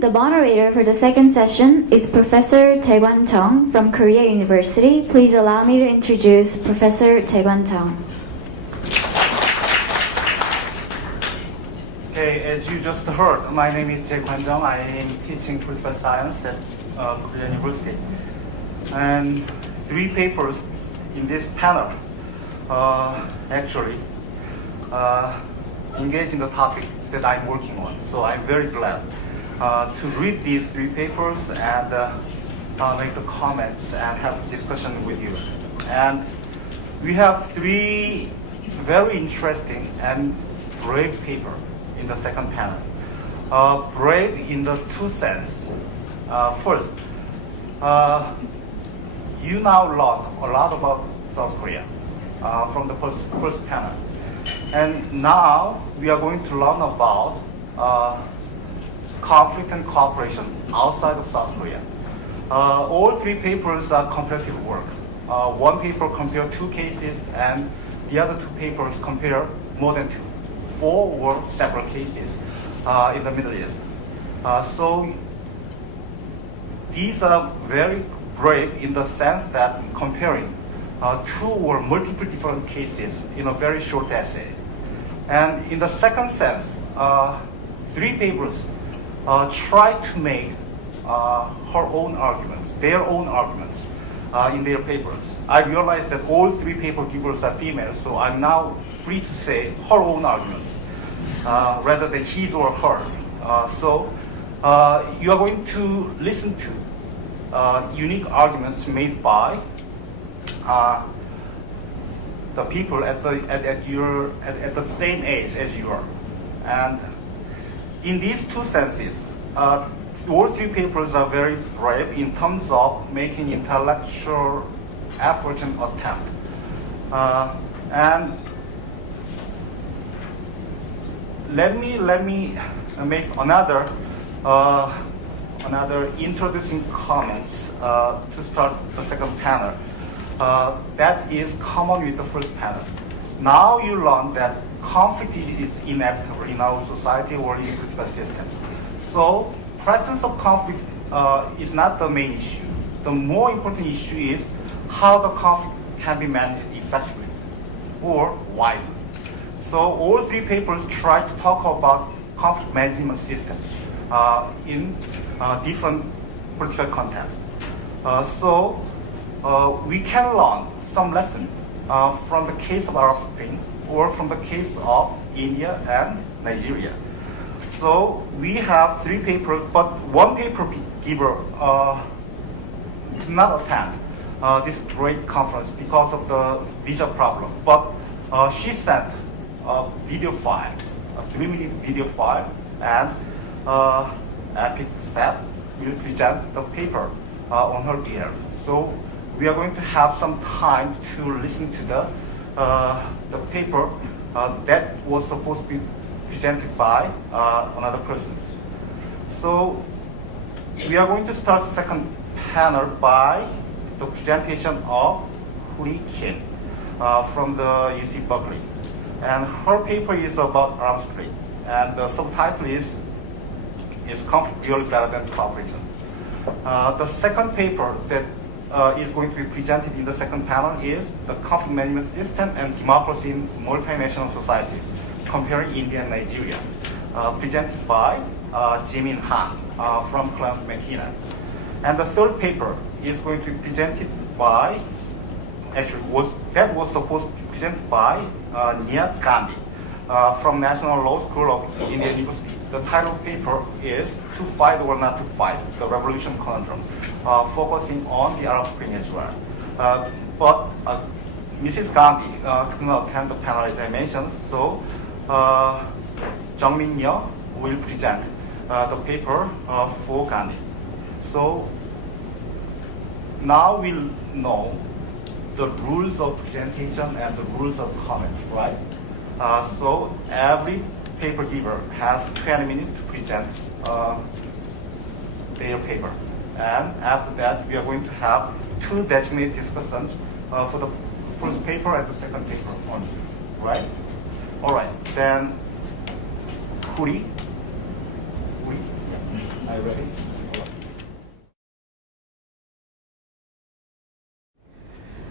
the moderator for the second session is Professor Tae-Kwan Chung from Korea University. Please allow me to introduce Professor Tae-Kwan Chung. Okay, as you just heard, my name is Tae-Kwan Chung. I am teaching political science at Korea University. And 3 papers in this panel actually engage in the topic that I'm working on. So I'm very glad to read these 3 papers and make the comments and have a discussion with you. And we have 3 very interesting and brave papers in the second panel. Brave in the 2 sense. First, you now learn a lot about South Korea from the first panel. And now we are going to learn about conflict and cooperation outside of South Korea. All 3 papers are comparative work. 1 paper compared 2 cases and the other 2 papers compare more than 2. 4 were several cases in the Middle East. So these are very brave in the sense that comparing 2 or multiple different cases in a very short essay. And in the second sense, 3 papers try to make their own arguments in their papers. I realize that all 3 paper givers are female, so I'm now free to say her own arguments rather than his or her. So you are going to listen to unique arguments made by the people at the same age as you are. And in these 2 senses, all 3 papers are very brave in terms of making intellectual efforts and attempt. And let me make another introducing comments to start the second panel. That is common with the first panel. Now you learn that conflict is inevitable in our society or in the political system. So presence of conflict is not the main issue. The more important issue is how the conflict can be managed effectively or wisely. So all 3 papers try to talk about conflict management system in different political contexts. So we can learn some lesson from the case of Arab Spring or from the case of India and Nigeria. So we have 3 papers, but 1 paper giver did not attend this great conference because of the visa problem. But she sent a video file, a 3-minute video file, and EPIK staff will present the paper on her behalf. So we are going to have some time to listen to the paper that was supposed to be presented by another person. So we are going to start the second panel by the presentation of Huri Kim from the UC Berkeley. And her paper is about Arab Spring. And the subtitle is Conflict Really Better Than Cooperation? The second paper that is going to be presented in the second panel is the conflict management system and democracy in multinational societies, comparing India and Nigeria, presented by Jimin Han from Clement McKenna. And the third paper is going to be presented by, that was supposed to be presented by Niyat Gandhi from National Law School of Indian University. The title of the paper is To Fight or Not to Fight, the Revolution Conundrum, focusing on the Arab Spring as well. But Mrs. Gandhi could not attend the panel as I mentioned, so Jung Min-yeol will present the paper for Gandhi. So now we'll know the rules of presentation and the rules of comments, right? So every paper giver has 20 minutes to present their paper. And after that, we are going to have 2 designated discussions for the first paper and the second paper only, right? All right, then Huri, Are you ready?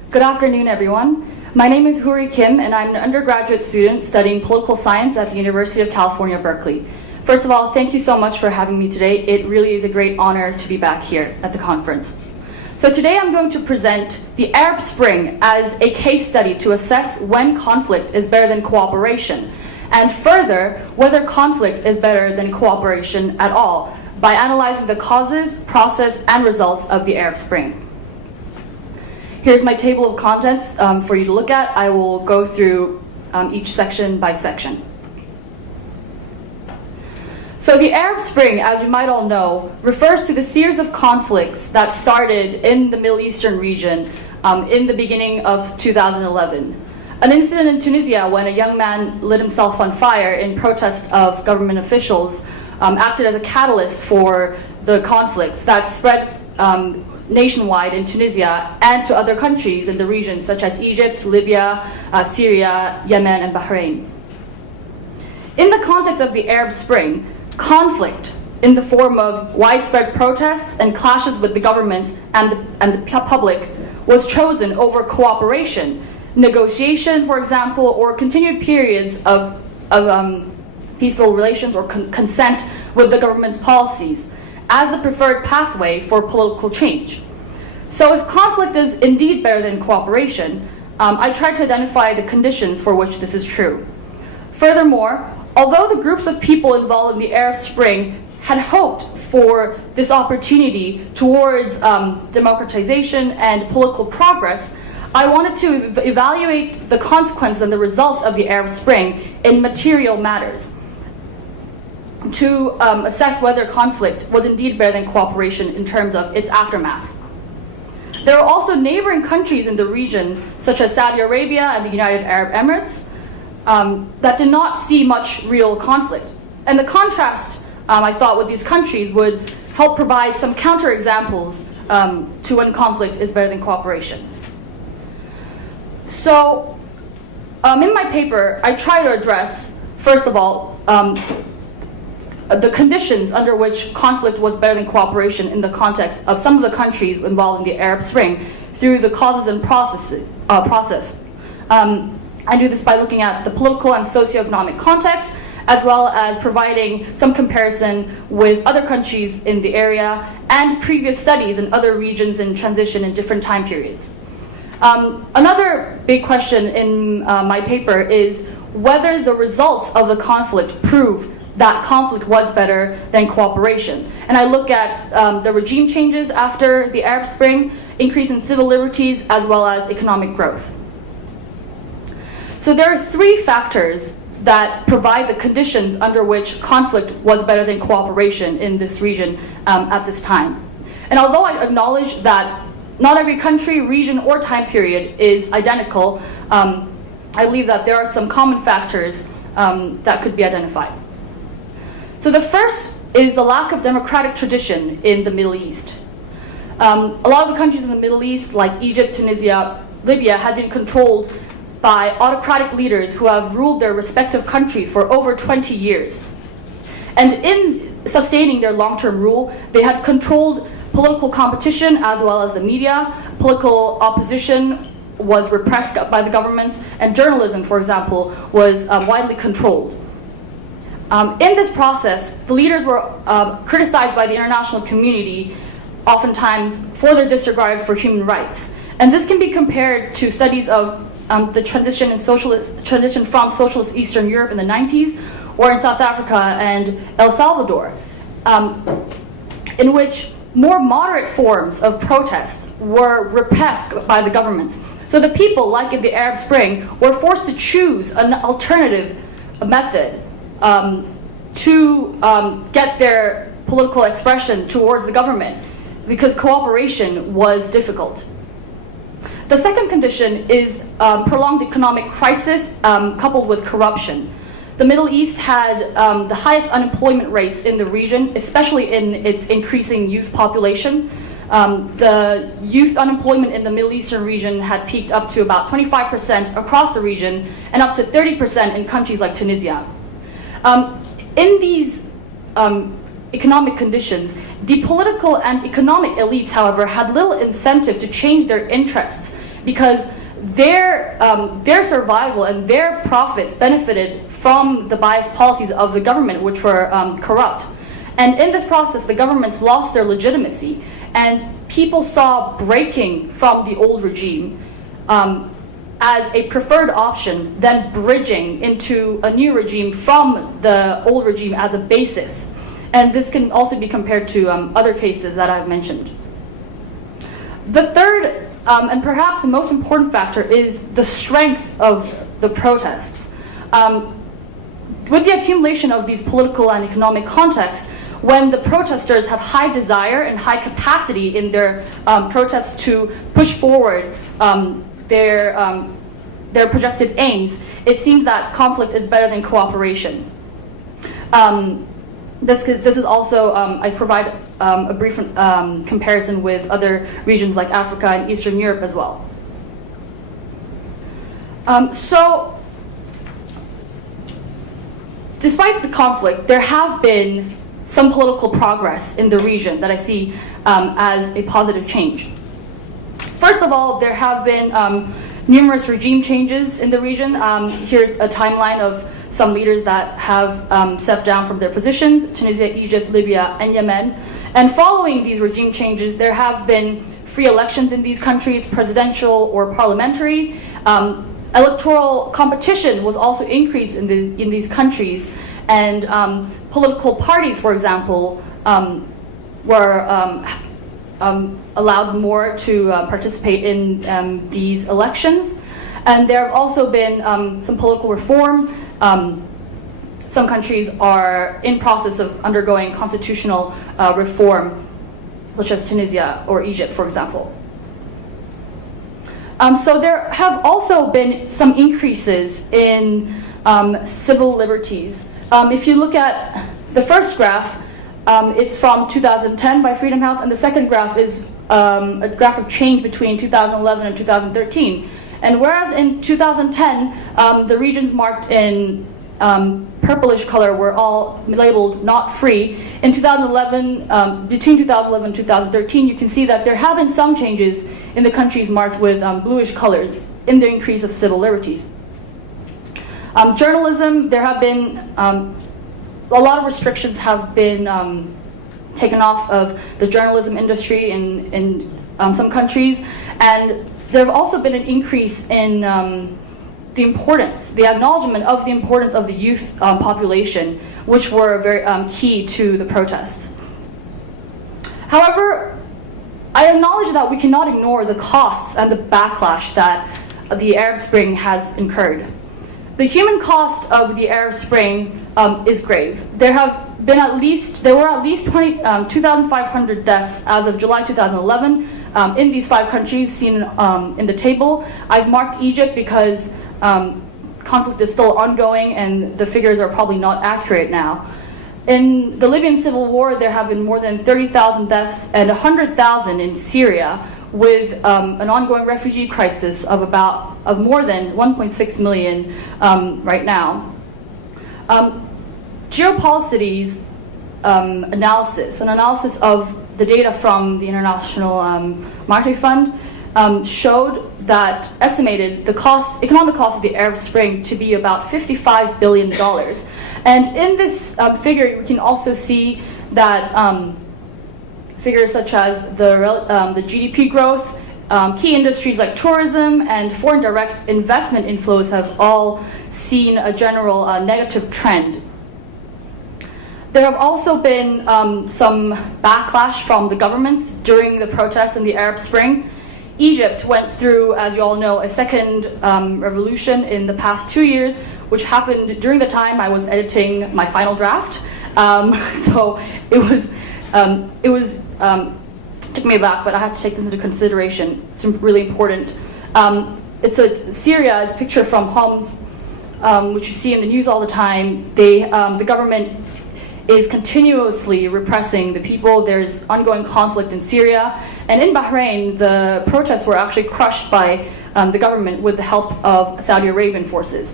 Good afternoon, everyone. My name is Huri Kim, and I'm an undergraduate student studying political science at the University of California, Berkeley. First of all, thank you so much for having me today. It really is a great honor to be back here at the conference. So today I'm going to present the Arab Spring as a case study to assess when conflict is better than cooperation, and further, whether conflict is better than cooperation at all, by analyzing the causes, process, and results of the Arab Spring. Here's my table of contents for you to look at. I will go through each section by section. So the Arab Spring, as you might all know, refers to the series of conflicts that started in the Middle Eastern region in the beginning of 2011. An incident in Tunisia when a young man lit himself on fire in protest of government officials acted as a catalyst for the conflicts that spread nationwide in Tunisia and to other countries in the region such as Egypt, Libya, Syria, Yemen, and Bahrain. In the context of the Arab Spring, conflict in the form of widespread protests and clashes with the government and the public was chosen over cooperation, negotiation, for example, or continued periods of peaceful relations or consent with the government's policies as the preferred pathway for political change. So if conflict is indeed better than cooperation, I tried to identify the conditions for which this is true. Furthermore, although the groups of people involved in the Arab Spring had hoped for this opportunity towards democratization and political progress, I wanted to evaluate the consequences and the results of the Arab Spring in material matters, to assess whether conflict was indeed better than cooperation in terms of its aftermath. There are also neighboring countries in the region, such as Saudi Arabia and the United Arab Emirates, that did not see much real conflict. And the contrast, I thought, with these countries would help provide some counterexamples to when conflict is better than cooperation. So, in my paper, I try to address, first of all, the conditions under which conflict was better than cooperation in the context of some of the countries involved in the Arab Spring through the causes and process. I do this by looking at the political and socioeconomic context, as well as providing some comparison with other countries in the area and previous studies in other regions in transition in different time periods. Another big question in my paper is whether the results of the conflict prove that conflict was better than cooperation. And I look at the regime changes after the Arab Spring, increase in civil liberties, as well as economic growth. So there are three factors that provide the conditions under which conflict was better than cooperation in this region at this time. And although I acknowledge that not every country, region, or time period is identical, I believe that there are some common factors that could be identified. So the first is the lack of democratic tradition in the Middle East. A lot of the countries in the Middle East, like Egypt, Tunisia, Libya, had been controlled by autocratic leaders who have ruled their respective countries for over 20 years. And in sustaining their long-term rule, they had controlled political competition as well as the media. Political opposition was repressed by the governments, and journalism, for example, was widely controlled. In this process, the leaders were criticized by the international community, oftentimes for their disregard for human rights. And this can be compared to studies of the transition from socialist Eastern Europe in the 90s, or in South Africa and El Salvador, in which more moderate forms of protests were repressed by the governments. So the people, like in the Arab Spring, were forced to choose an alternative method to get their political expression towards the government, because cooperation was difficult. The second condition is prolonged economic crisis coupled with corruption. The Middle East had the highest unemployment rates in the region, especially in its increasing youth population. The youth unemployment in the Middle Eastern region had peaked up to about 25% across the region and up to 30% in countries like Tunisia. In these economic conditions, the political and economic elites, however, had little incentive to change their interests because their survival and their profits benefited from the biased policies of the government, which were corrupt. And in this process, the governments lost their legitimacy, and people saw breaking from the old regime as a preferred option, then bridging into a new regime from the old regime as a basis. And this can also be compared to other cases that I've mentioned. The third, and perhaps the most important factor, is the strength of the protests. With the accumulation of these political and economic contexts, when the protesters have high desire and high capacity in their protests to push forward their projected aims, it seems that conflict is better than cooperation. This is also, I provide a brief comparison with other regions like Africa and Eastern Europe as well. So, despite the conflict, there have been some political progress in the region that I see as a positive change. First of all, there have been numerous regime changes in the region. Here's a timeline of some leaders that have stepped down from their positions: Tunisia, Egypt, Libya, and Yemen. And following these regime changes, there have been free elections in these countries, presidential or parliamentary. Electoral competition was also increased in these countries, and political parties, for example, were allowed more to participate in these elections. And there have also been some political reform. Some countries are in process of undergoing constitutional reform, such as Tunisia or Egypt, for example. So there have also been some increases in civil liberties. If you look at the first graph, it's from 2010 by Freedom House, and the second graph is a graph of change between 2011 and 2013. And whereas in 2010, the regions marked in purplish color were all labeled not free, in 2011, between 2011 and 2013, you can see that there have been some changes in the countries marked with bluish colors in the increase of civil liberties. Journalism, there have been a lot of restrictions have been taken off of the journalism industry in some countries, and there have also been an increase in the acknowledgement of the importance of the youth population, which were very key to the protests. However, I acknowledge that we cannot ignore the costs and the backlash that the Arab Spring has incurred. The human cost of the Arab Spring is grave. There were at least 2,500 deaths as of July 2011 in these 5 countries seen in the table. I've marked Egypt because conflict is still ongoing and the figures are probably not accurate now. In the Libyan civil war, there have been more than 30,000 deaths and 100,000 in Syria, with an ongoing refugee crisis of more than 1.6 million right now. Geopolity's an analysis of the data from the International Monetary Fund showed that estimated the economic cost of the Arab Spring to be about $55 billion. And in this figure, we can also see that figures such as the GDP growth, key industries like tourism and foreign direct investment inflows have all seen a general negative trend. There have also been some backlash from the governments during the protests in the Arab Spring. Egypt went through, as you all know, a second revolution in the past 2 years, which happened during the time I was editing my final draft. So it took me aback, but I had to take this into consideration. It's really important. Syria is a picture from Homs, which you see in the news all the time. The government is continuously repressing the people. There's ongoing conflict in Syria. And in Bahrain, the protests were actually crushed by the government with the help of Saudi Arabian forces.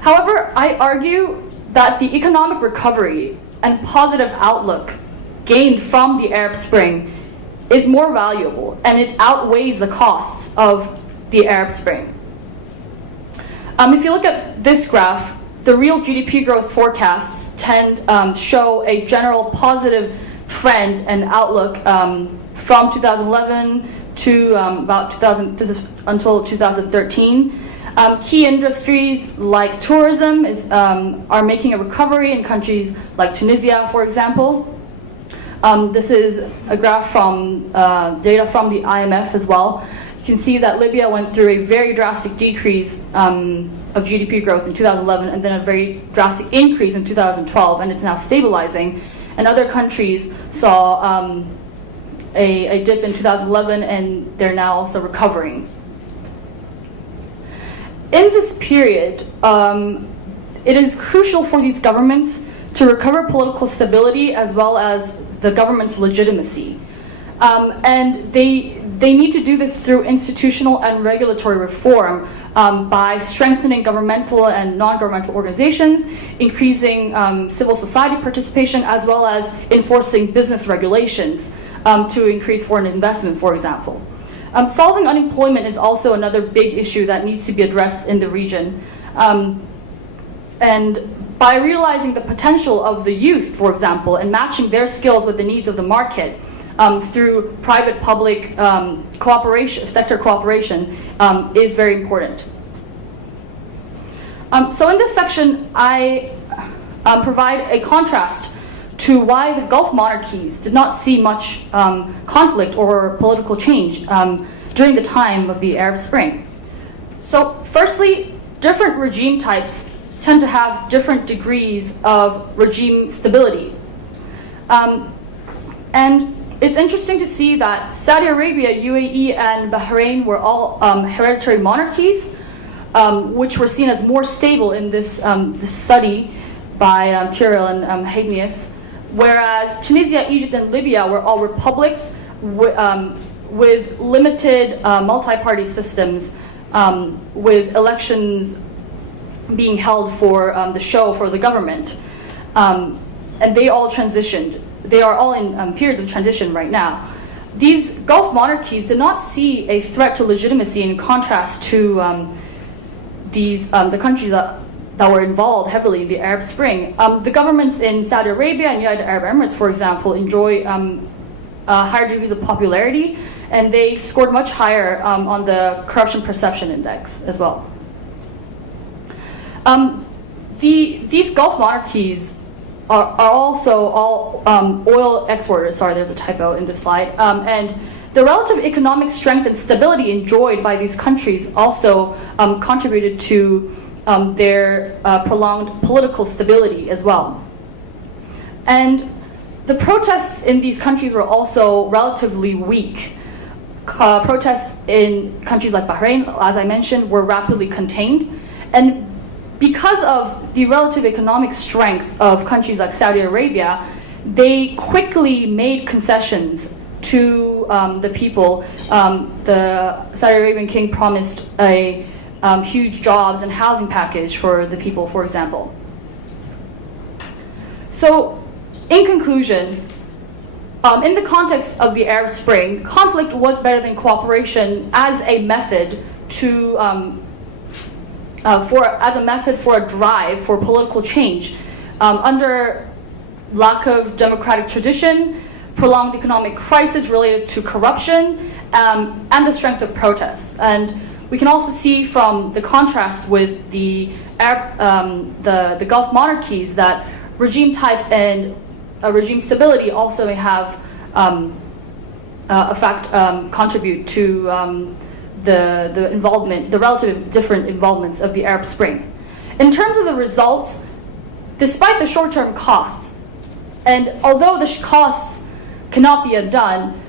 However, I argue that the economic recovery and positive outlook gained from the Arab Spring is more valuable, and it outweighs the costs of the Arab Spring. If you look at this graph, the real GDP growth forecasts show a general positive trend and outlook from 2011 to until 2013. Key industries like tourism are making a recovery in countries like Tunisia, for example. This is a graph from data from the IMF as well. You can see that Libya went through a very drastic decrease of GDP growth in 2011 and then a very drastic increase in 2012, and it's now stabilizing. And other countries saw a dip in 2011, and they're now also recovering. In this period, it is crucial for these governments to recover political stability as well as the government's legitimacy. And they need to do this through institutional and regulatory reform by strengthening governmental and non-governmental organizations, increasing civil society participation, as well as enforcing business regulations to increase foreign investment, for example. Solving unemployment is also another big issue that needs to be addressed in the region. And by realizing the potential of the youth, for example, and matching their skills with the needs of the market through private-public cooperation, sector cooperation, is very important. So in this section, I provide a contrast to why the Gulf monarchies did not see much conflict or political change during the time of the Arab Spring. So firstly, different regime types tend to have different degrees of regime stability. And it's interesting to see that Saudi Arabia, UAE, and Bahrain were all hereditary monarchies, which were seen as more stable in this study by Tyrrell and Hagnius, whereas Tunisia, Egypt, and Libya were all republics with limited multi-party systems, with elections being held for the show for the government. And they all transitioned. They are all in periods of transition right now. These Gulf monarchies did not see a threat to legitimacy in contrast to the countries that were involved heavily in the Arab Spring. The governments in Saudi Arabia and United Arab Emirates, for example, enjoy higher degrees of popularity, and they scored much higher on the corruption perception index as well. These Gulf monarchies are also all oil exporters. Sorry, there's a typo in this slide. And the relative economic strength and stability enjoyed by these countries also contributed to their prolonged political stability as well. And the protests in these countries were also relatively weak. Protests in countries like Bahrain, as I mentioned, were rapidly contained. And because of the relative economic strength of countries like Saudi Arabia, they quickly made concessions to the people. The Saudi Arabian king promised a huge jobs and housing package for the people, for example. So, in conclusion, in the context of the Arab Spring, conflict was better than cooperation as a method for a drive for political change. Under lack of democratic tradition, prolonged economic crisis related to corruption, and the strength of protests. And we can also see from the contrast with the Gulf monarchies that regime type and regime stability also may have contribute to the involvement, the relative different involvements of the Arab Spring. In terms of the results, despite the short-term costs, and although the costs cannot be undone,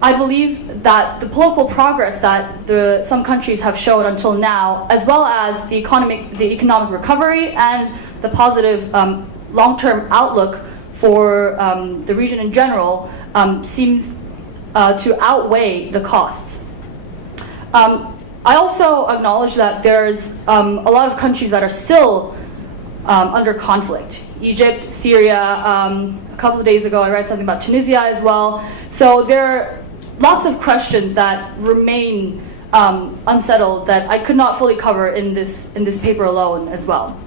I believe that the political progress that some countries have showed until now, as well as the economic recovery and the positive long-term outlook for the region in general, seems to outweigh the costs. I also acknowledge that there's a lot of countries that are still under conflict, Egypt, Syria. A couple of days ago, I read something about Tunisia as well. So there are lots of questions that remain unsettled that I could not fully cover in this paper alone as well.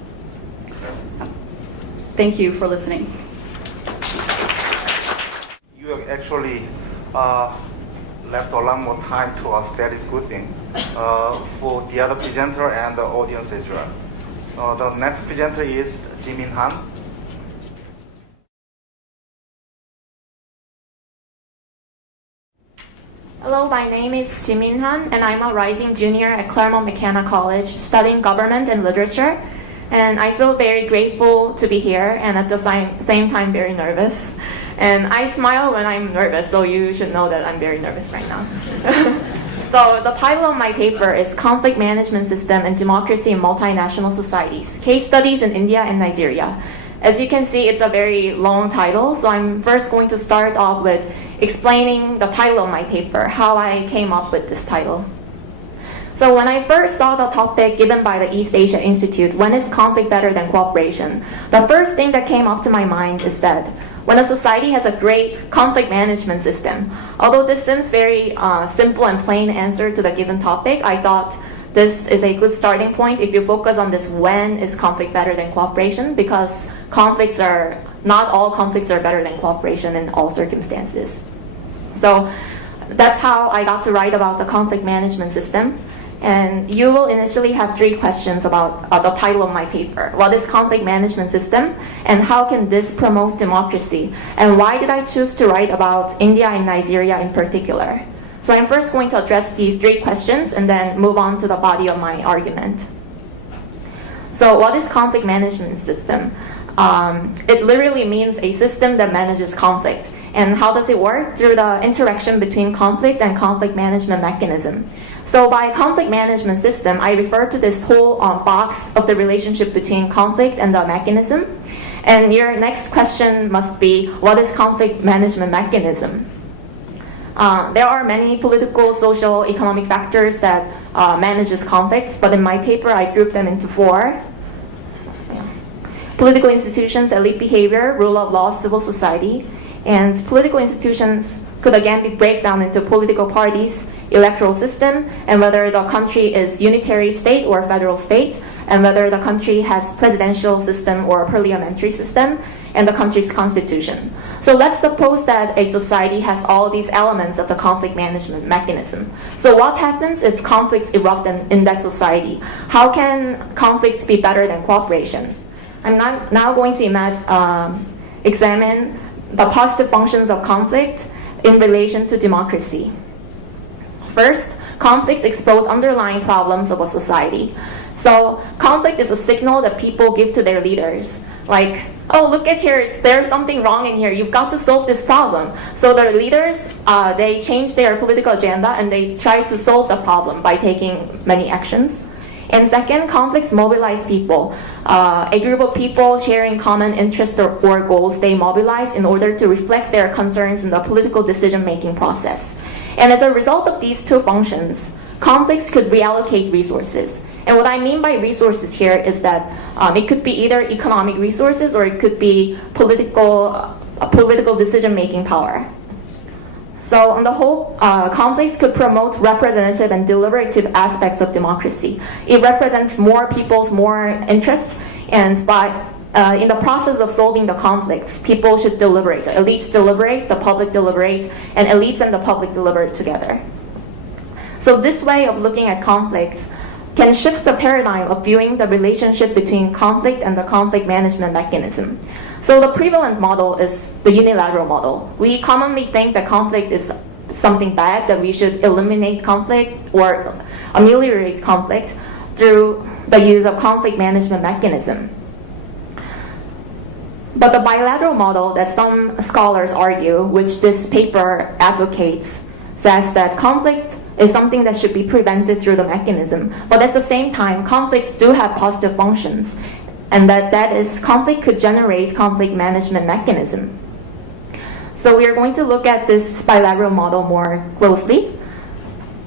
Thank you for listening. You have actually left a lot more time to us. That is a good thing for the other presenter and the audience as well. The next presenter is Jimin Han. Hello, my name is Jimin Han, and I'm a rising junior at Claremont McKenna College studying government and literature. And I feel very grateful to be here and at the same time very nervous. And I smile when I'm nervous, so you should know that I'm very nervous right now. So the title of my paper is Conflict Management System and Democracy in Multinational Societies, Case Studies in India and Nigeria. As you can see, it's a very long title, so I'm first going to start off with explaining the title of my paper, how I came up with this title. So when I first saw the topic given by the East Asia Institute, when is conflict better than cooperation, the first thing that came up to my mind is that when a society has a great conflict management system, although this seems very simple and plain answer to the given topic, I thought this is a good starting point if you focus on this when is conflict better than cooperation, because not all conflicts are better than cooperation in all circumstances. So that's how I got to write about the conflict management system. And you will initially have 3 questions about the title of my paper. What is conflict management system? And how can this promote democracy? And why did I choose to write about India and Nigeria in particular? So I'm first going to address these 3 questions and then move on to the body of my argument. So what is conflict management system? It literally means a system that manages conflict. And how does it work? Through the interaction between conflict and conflict management mechanism. So by conflict management system, I refer to this whole box of the relationship between conflict and the mechanism. And your next question must be, what is conflict management mechanism? There are many political, social, economic factors that manages conflicts, but in my paper I grouped them into 4. Political institutions, elite behavior, rule of law, civil society. And political institutions could again be breakdown into political parties, electoral system, and whether the country is unitary state or federal state, and whether the country has presidential system or parliamentary system, and the country's constitution. So let's suppose that a society has all these elements of the conflict management mechanism. So what happens if conflicts erupt in that society? How can conflicts be better than cooperation? I'm now going to examine the positive functions of conflict in relation to democracy. First, conflicts expose underlying problems of a society. So conflict is a signal that people give to their leaders. Like, oh, look at here, there's something wrong in here. You've got to solve this problem. So the leaders, they change their political agenda and they try to solve the problem by taking many actions. And second, conflicts mobilize people. A group of people sharing common interests or goals, they mobilize in order to reflect their concerns in the political decision-making process. And as a result of these 2 functions, conflicts could reallocate resources. And what I mean by resources here is that it could be either economic resources or it could be political decision-making power. So on the whole, conflicts could promote representative and deliberative aspects of democracy. It represents more people's more interests, and in the process of solving the conflicts, people should deliberate. The elites deliberate, the public deliberate, and elites and the public deliberate together. So this way of looking at conflict can shift the paradigm of viewing the relationship between conflict and the conflict management mechanism. So the prevalent model is the unilateral model. We commonly think that conflict is something bad, that we should eliminate conflict or ameliorate conflict through the use of conflict management mechanism. But the bilateral model that some scholars argue, which this paper advocates, says that conflict is something that should be prevented through the mechanism. But at the same time, conflicts do have positive functions, and that is conflict could generate conflict management mechanism. So we are going to look at this bilateral model more closely.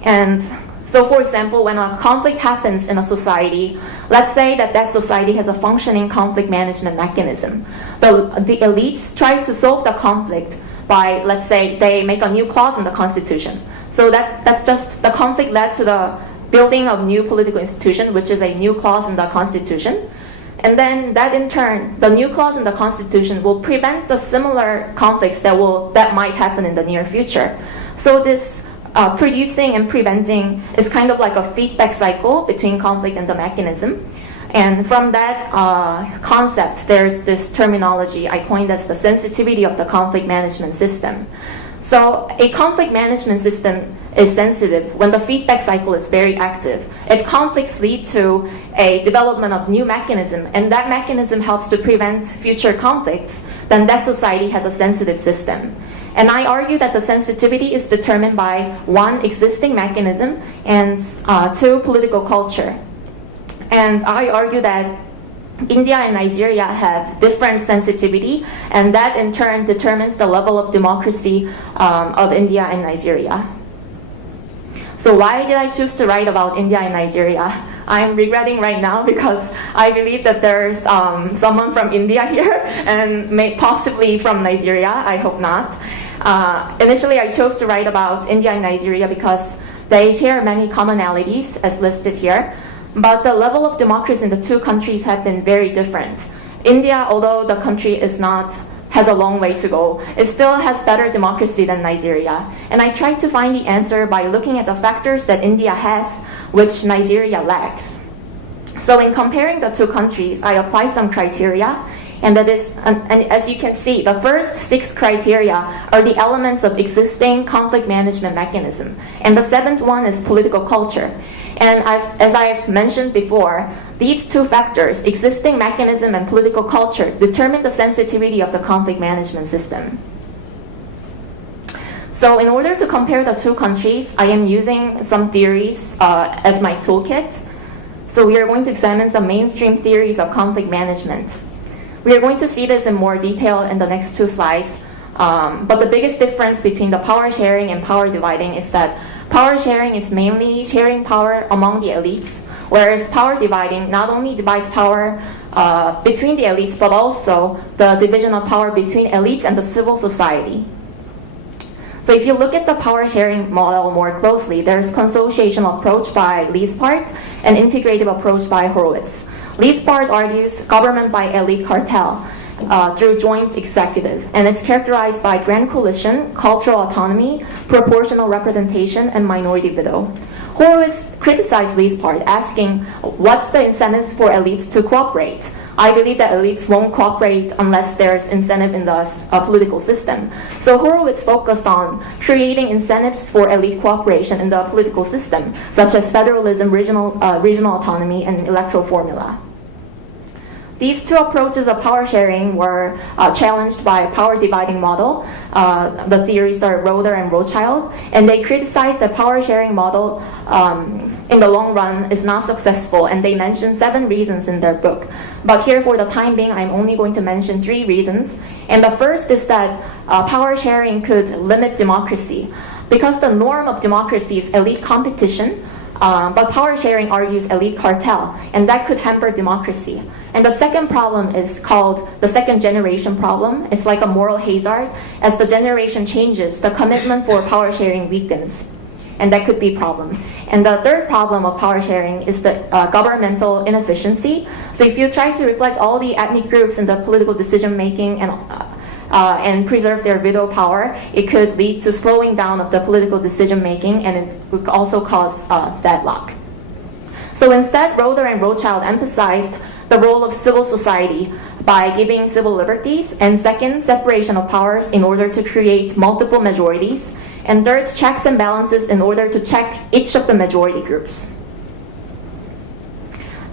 And so for example, when a conflict happens in a society, Let's say that society has a functioning conflict management mechanism. The elites try to solve the conflict by, let's say, they make a new clause in the constitution. So that's just the conflict led to the building of new political institution, which is a new clause in the constitution. And then that in turn, the new clause in the constitution will prevent the similar conflicts that might happen in the near future. So this producing and preventing is kind of like a feedback cycle between conflict and the mechanism. And from that concept, there's this terminology I coined as the sensitivity of the conflict management system. So a conflict management system is sensitive when the feedback cycle is very active. If conflicts lead to a development of new mechanism, and that mechanism helps to prevent future conflicts, then that society has a sensitive system. And I argue that the sensitivity is determined by one, existing mechanism, and two, political culture. And I argue that India and Nigeria have different sensitivity, and that in turn determines the level of democracy of India and Nigeria. So why did I choose to write about India and Nigeria? I'm regretting right now because I believe that there's someone from India here and possibly from Nigeria. I hope not. Initially, I chose to write about India and Nigeria because they share many commonalities as listed here. But the level of democracy in the two countries have been very different. India, although the country has a long way to go, it still has better democracy than Nigeria. And I tried to find the answer by looking at the factors that India has, which Nigeria lacks. So in comparing the two countries, I applied some criteria, and that is, and as you can see, the first 6 criteria are the elements of existing conflict management mechanism, and the 7th one is political culture. And as I mentioned before, these two factors, existing mechanism and political culture, determine the sensitivity of the conflict management system. So in order to compare the two countries, I am using some theories as my toolkit. So we are going to examine some mainstream theories of conflict management. We are going to see this in more detail in the next 2 slides. But the biggest difference between the power sharing and power dividing is that power sharing is mainly sharing power among the elites, whereas power dividing not only divides power between the elites, but also the division of power between elites and the civil society. So if you look at the power sharing model more closely, there's consociational approach by Liespart and integrative approach by Horowitz. Liespart argues government by elite cartel through joint executive, and it's characterized by grand coalition, cultural autonomy, proportional representation, and minority veto. Horowitz criticized Liespart, asking, what's the incentives for elites to cooperate? I believe that elites won't cooperate unless there's incentive in the political system. So Horowitz focused on creating incentives for elite cooperation in the political system, such as federalism, regional autonomy, and electoral formula. These two approaches of power sharing were challenged by power dividing model. The theories are Roeder and Rothschild, and they criticized the power sharing model in the long run is not successful, and they mentioned 7 reasons in their book. But here for the time being, I'm only going to mention 3 reasons. And the first is that power sharing could limit democracy. Because the norm of democracy is elite competition, but power sharing argues elite cartel, and that could hamper democracy. And the second problem is called the second generation problem. It's like a moral hazard. As the generation changes, the commitment for power sharing weakens, and that could be a problem. And the third problem of power sharing is the governmental inefficiency. So if you try to reflect all the ethnic groups in the political decision making and preserve their veto power, it could lead to slowing down of the political decision making, and it would also cause deadlock. So instead, Roeder and Rothschild emphasized the role of civil society by giving civil liberties, and second, separation of powers in order to create multiple majorities, and third, checks and balances in order to check each of the majority groups.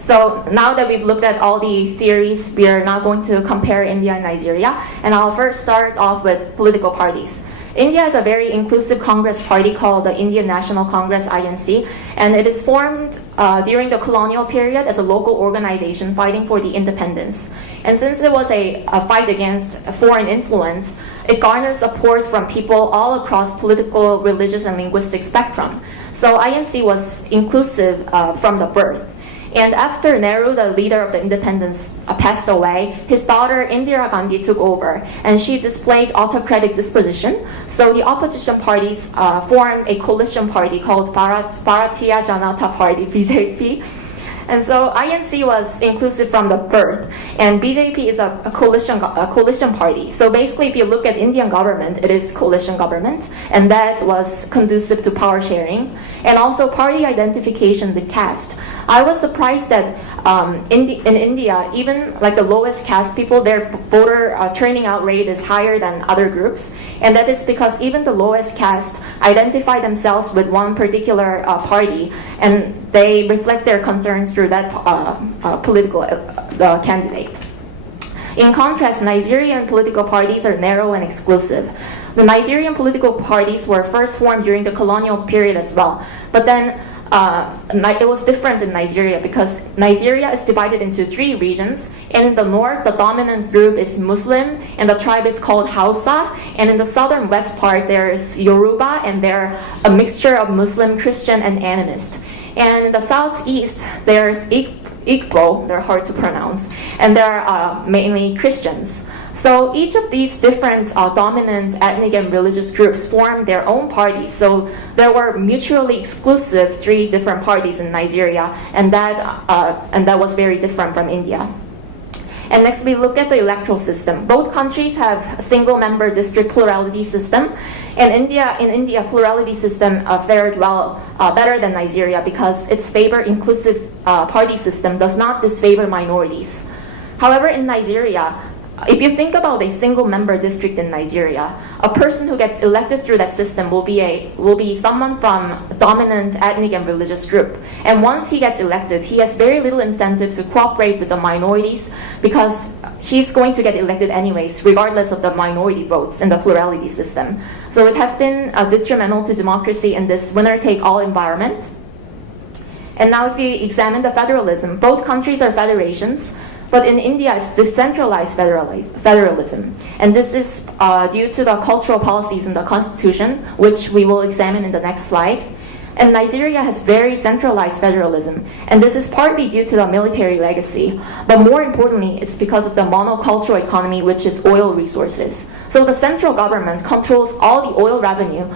So now that we've looked at all the theories, we are now going to compare India and Nigeria, and I'll first start off with political parties. India is a very inclusive Congress party called the Indian National Congress, INC, and it is formed during the colonial period as a local organization fighting for the independence. And since it was a fight against foreign influence, it garnered support from people all across political, religious, and linguistic spectrum. So INC was inclusive from the birth. And after Nehru, the leader of the independence, passed away, his daughter Indira Gandhi took over, and she displayed autocratic disposition. So the opposition parties formed a coalition party called Bharatiya Janata Party, BJP. And so INC was inclusive from the birth, and BJP is a coalition party. So basically, if you look at Indian government, it is coalition government, and that was conducive to power sharing, and also party identification with caste. I was surprised that in India, even like the lowest caste people, their voter turning out rate is higher than other groups. And that is because even the lowest caste identify themselves with one particular party, and they reflect their concerns through that political candidate. In contrast, Nigerian political parties are narrow and exclusive. The Nigerian political parties were first formed during the colonial period as well, but then it was different in Nigeria because Nigeria is divided into 3 regions, and in the north the dominant group is Muslim and the tribe is called Hausa, and in the southern west part there is Yoruba, and they're a mixture of Muslim, Christian, and animist. And in the southeast there's Igbo, they're hard to pronounce, and they're mainly Christians. So each of these different dominant ethnic and religious groups formed their own parties. So there were mutually exclusive 3 different parties in Nigeria, and that was very different from India. And next we look at the electoral system. Both countries have a single-member district plurality system, and in India plurality system fared well better than Nigeria because its favor inclusive party system does not disfavor minorities. However, in Nigeria, if you think about a single-member district in Nigeria, a person who gets elected through that system will be someone from a dominant ethnic and religious group. And once he gets elected, he has very little incentive to cooperate with the minorities because he's going to get elected anyways, regardless of the minority votes in the plurality system. So it has been detrimental to democracy in this winner-take-all environment. And now if we examine the federalism, both countries are federations. But in India, it's decentralized federalism. And this is due to the cultural policies in the constitution, which we will examine in the next slide. And Nigeria has very centralized federalism. And this is partly due to the military legacy. But more importantly, it's because of the monocultural economy, which is oil resources. So the central government controls all the oil revenue.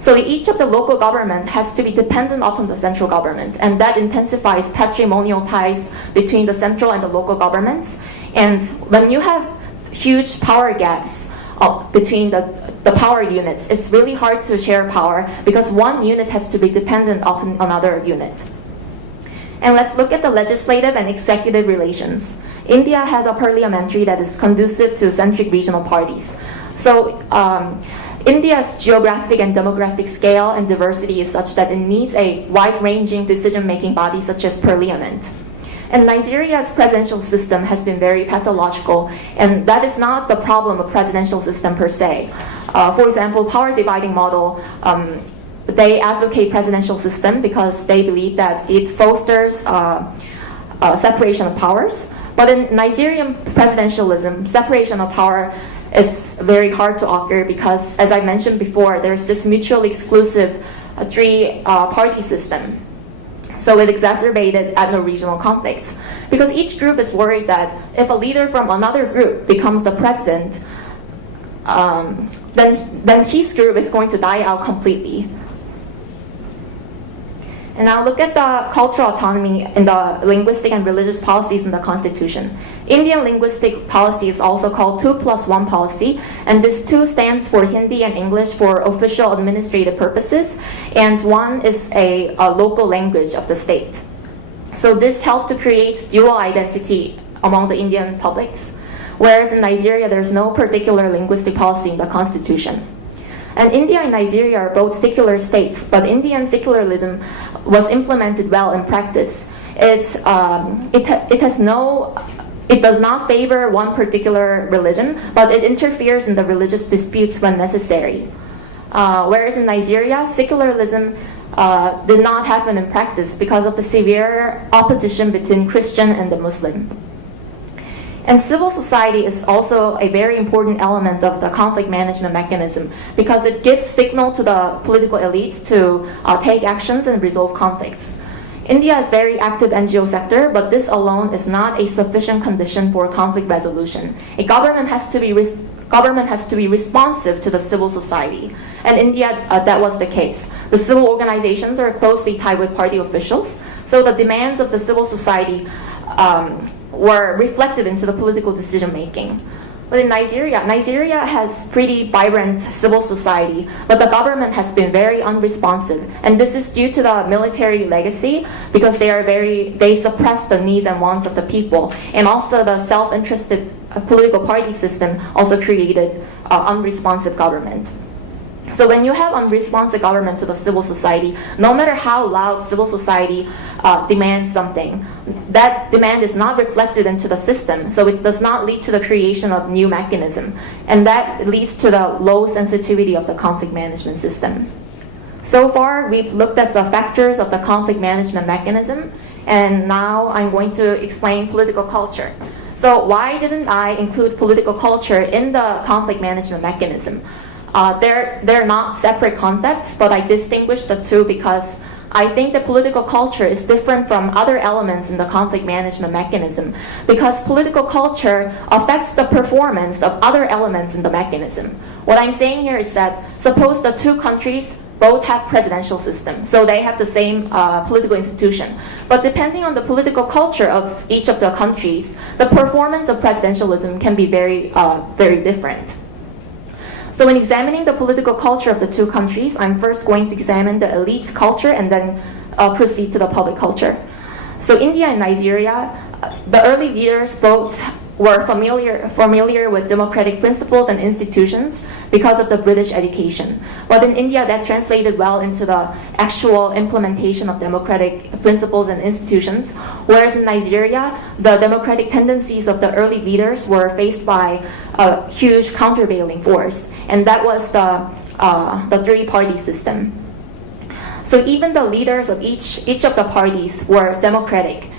So each of the local government has to be dependent upon the central government, and that intensifies patrimonial ties between the central and the local governments. And when you have huge power gaps between the power units, it's really hard to share power because one unit has to be dependent upon another unit. And let's look at the legislative and executive relations. India has a parliamentary that is conducive to centric regional parties. So India's geographic and demographic scale and diversity is such that it needs a wide-ranging decision-making body such as parliament. And Nigeria's presidential system has been very pathological, and that is not the problem of presidential system per se. For example, power dividing model, they advocate presidential system because they believe that it fosters separation of powers. But in Nigerian presidentialism, separation of power is very hard to occur because, as I mentioned before, there's this mutually exclusive 3-party system. So it exacerbated ethno-regional conflicts because each group is worried that if a leader from another group becomes the president, then his group is going to die out completely. And now look at the cultural autonomy in the linguistic and religious policies in the Constitution. Indian linguistic policy is also called 2+1 policy, and this 2 stands for Hindi and English for official administrative purposes, and 1 is a local language of the state. So this helped to create dual identity among the Indian publics, whereas in Nigeria there's no particular linguistic policy in the Constitution. And India and Nigeria are both secular states, but Indian secularism was implemented well in practice. It does not favor one particular religion, but it interferes in the religious disputes when necessary. Whereas in Nigeria, secularism did not happen in practice because of the severe opposition between Christian and the Muslim. And civil society is also a very important element of the conflict management mechanism because it gives signal to the political elites to take actions and resolve conflicts. India is very active NGO sector, but this alone is not a sufficient condition for conflict resolution. A government has to be responsive to the civil society. And India, that was the case. The civil organizations are closely tied with party officials, so the demands of the civil society were reflected into the political decision making. But in Nigeria has pretty vibrant civil society, but the government has been very unresponsive. And this is due to the military legacy, because they suppress the needs and wants of the people. And also the self-interested political party system also created unresponsive government. So when you have unresponsive government to the civil society, no matter how loud civil society demands something, that demand is not reflected into the system, so it does not lead to the creation of new mechanism, and that leads to the low sensitivity of the conflict management system. So far, we've looked at the factors of the conflict management mechanism, and now I'm going to explain political culture. So why didn't I include political culture in the conflict management mechanism? They're not separate concepts, but I distinguish the two because I think the political culture is different from other elements in the conflict management mechanism, because political culture affects the performance of other elements in the mechanism. What I'm saying here is that suppose the two countries both have presidential system, so they have the same political institution. But depending on the political culture of each of the countries, the performance of presidentialism can be very different. So when examining the political culture of the two countries, I'm first going to examine the elite culture and then proceed to the public culture. So India and Nigeria, the early leaders both were familiar with democratic principles and institutions because of the British education. But in India, that translated well into the actual implementation of democratic principles and institutions, whereas in Nigeria, the democratic tendencies of the early leaders were faced by a huge countervailing force, and that was the three-party system. So even the leaders of each of the parties were democratic.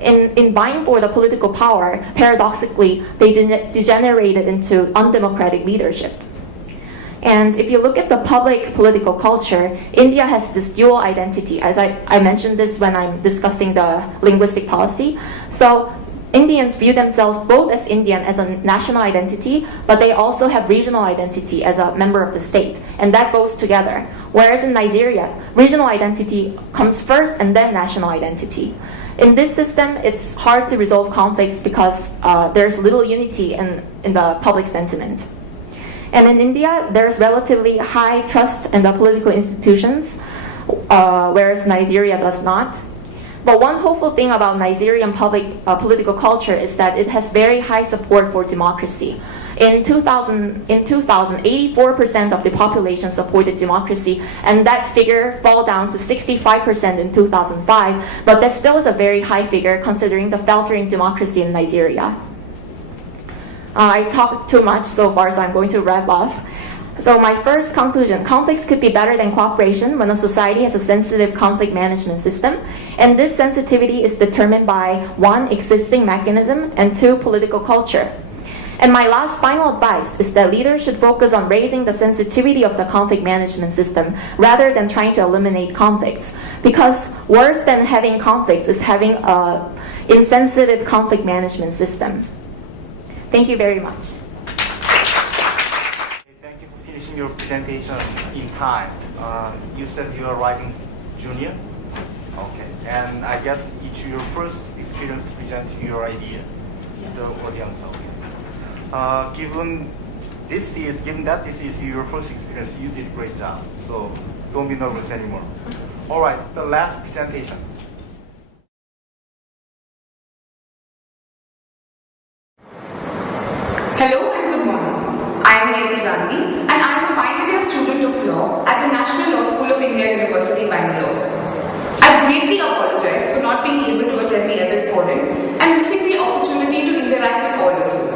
In vying for the political power, paradoxically, they degenerated into undemocratic leadership. And if you look at the public political culture, India has this dual identity, as I mentioned this when I'm discussing the linguistic policy. So Indians view themselves both as Indian as a national identity, but they also have regional identity as a member of the state, and that goes together. Whereas in Nigeria, regional identity comes first and then national identity. In this system, it's hard to resolve conflicts because there's little unity in the public sentiment. And in India, there's relatively high trust in the political institutions, whereas Nigeria does not. But one hopeful thing about Nigerian public political culture is that it has very high support for democracy. In 2000, 84% of the population supported democracy, and that figure fell down to 65% in 2005, but that still is a very high figure considering the faltering democracy in Nigeria. I talked too much so far, so I'm going to wrap up. So my first conclusion, conflicts could be better than cooperation when a society has a sensitive conflict management system, and this sensitivity is determined by 1, existing mechanism, and 2, political culture. And my last final advice is that leaders should focus on raising the sensitivity of the conflict management system rather than trying to eliminate conflicts. Because worse than having conflicts is having an insensitive conflict management system. Thank you very much. Thank you for finishing your presentation in time. You said you are writing junior? Okay. And I guess it's your first experience to present your idea to the audience. Okay. Given that this is your first experience, you did a great job. So don't be nervous anymore. All right, the last presentation. Hello and good morning. I am Neti Gandhi and I am a final year student of law at the National Law School of India, University, Bangalore. I greatly apologize for not being able to attend the EPIK Forum and missing the opportunity to interact with all of you.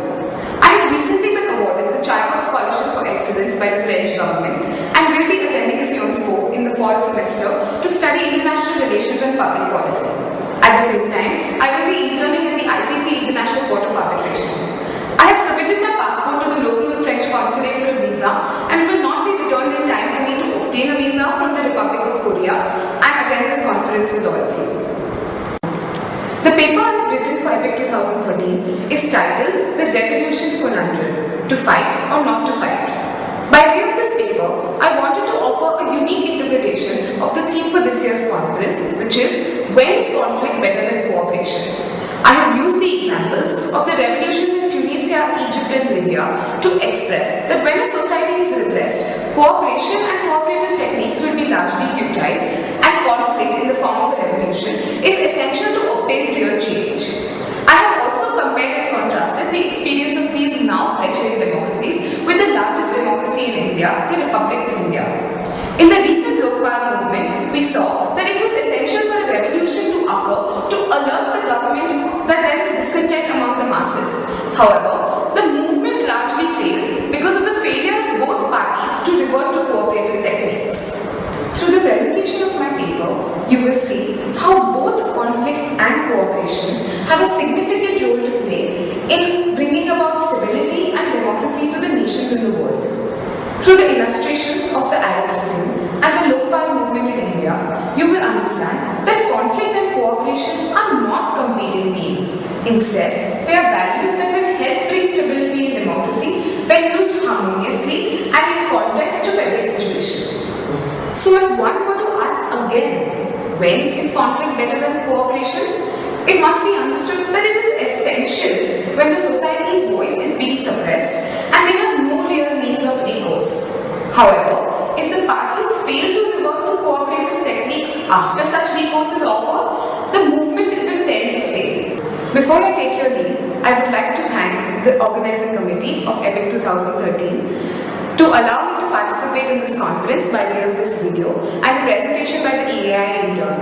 I have recently been awarded the Chaipa Scholarship for Excellence by the French government and will be attending Sciences Po in the fall semester to study international relations and public policy. At the same time, I will be interning at the ICC International Court of Arbitration. I have submitted my passport to the local French consulate for a visa and will not be returned in time for me to obtain a visa from the Republic of Korea and attend this conference with all of you. The paper I have written for EPIK 2013 is titled The Revolution Conundrum, to fight or not to fight. By way of this paper, I wanted to offer a unique interpretation of the theme for this year's conference, which is, when is conflict better than cooperation? I have used the examples of the revolutions in Tunisia, Egypt and Libya to express that when a society is repressed, cooperation and cooperative techniques will be largely futile, and conflict in the form of a revolution is essential to obtain real change. I have also compared and contrasted the experience of these now fledgling democracies with the largest democracy in India, the Republic of India. In the recent Lokpal movement, we saw that it was essential for a revolution to occur to alert the government that there is discontent among the masses. However, the movement largely failed because of the failure of both parties to revert to cooperative techniques. Through the presentation of my paper, you will see how both conflict and cooperation have a significant role to play in bringing about stability and democracy to the nations in the world. Through the illustrations of the Arab Spring and the Lokpal movement in India, you will understand that conflict and cooperation are not competing means. Instead, they are values that will help bring stability in democracy when used harmoniously and in context of every situation. So if one were to ask again, when is conflict better than cooperation? It must be understood that it is essential when the society's voice is being suppressed and they have no real means of recourse. However, if the parties fail to revert to cooperative techniques after such recourse is offered, the movement will tend to fail. Before I take your leave, I would like to thank the organizing committee of EPIK 2013 to allow me to participate in this conference by way of this video and the presentation by the EAI intern.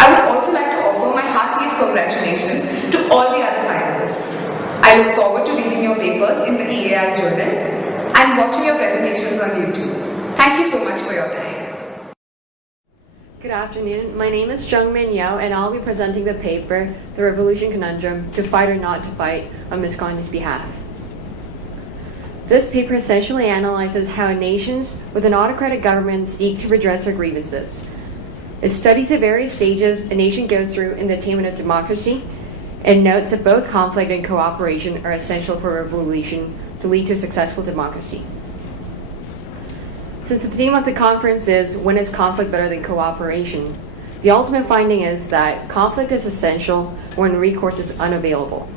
I would also like to offer my heartiest congratulations to all the other finalists. I look forward to reading your papers in the EAI journal and watching your presentations on YouTube. Thank you so much for your time. Good afternoon. My name is Jungmin Yeo, and I'll be presenting the paper, The Revolution Conundrum, to fight or not to fight, on Ms. Gandhi's behalf. This paper essentially analyzes how nations with an autocratic government seek to redress their grievances. It studies the various stages a nation goes through in the attainment of democracy, and notes that both conflict and cooperation are essential for a revolution to lead to a successful democracy. Since the theme of the conference is, when is conflict better than cooperation, the ultimate finding is that conflict is essential when recourse is unavailable.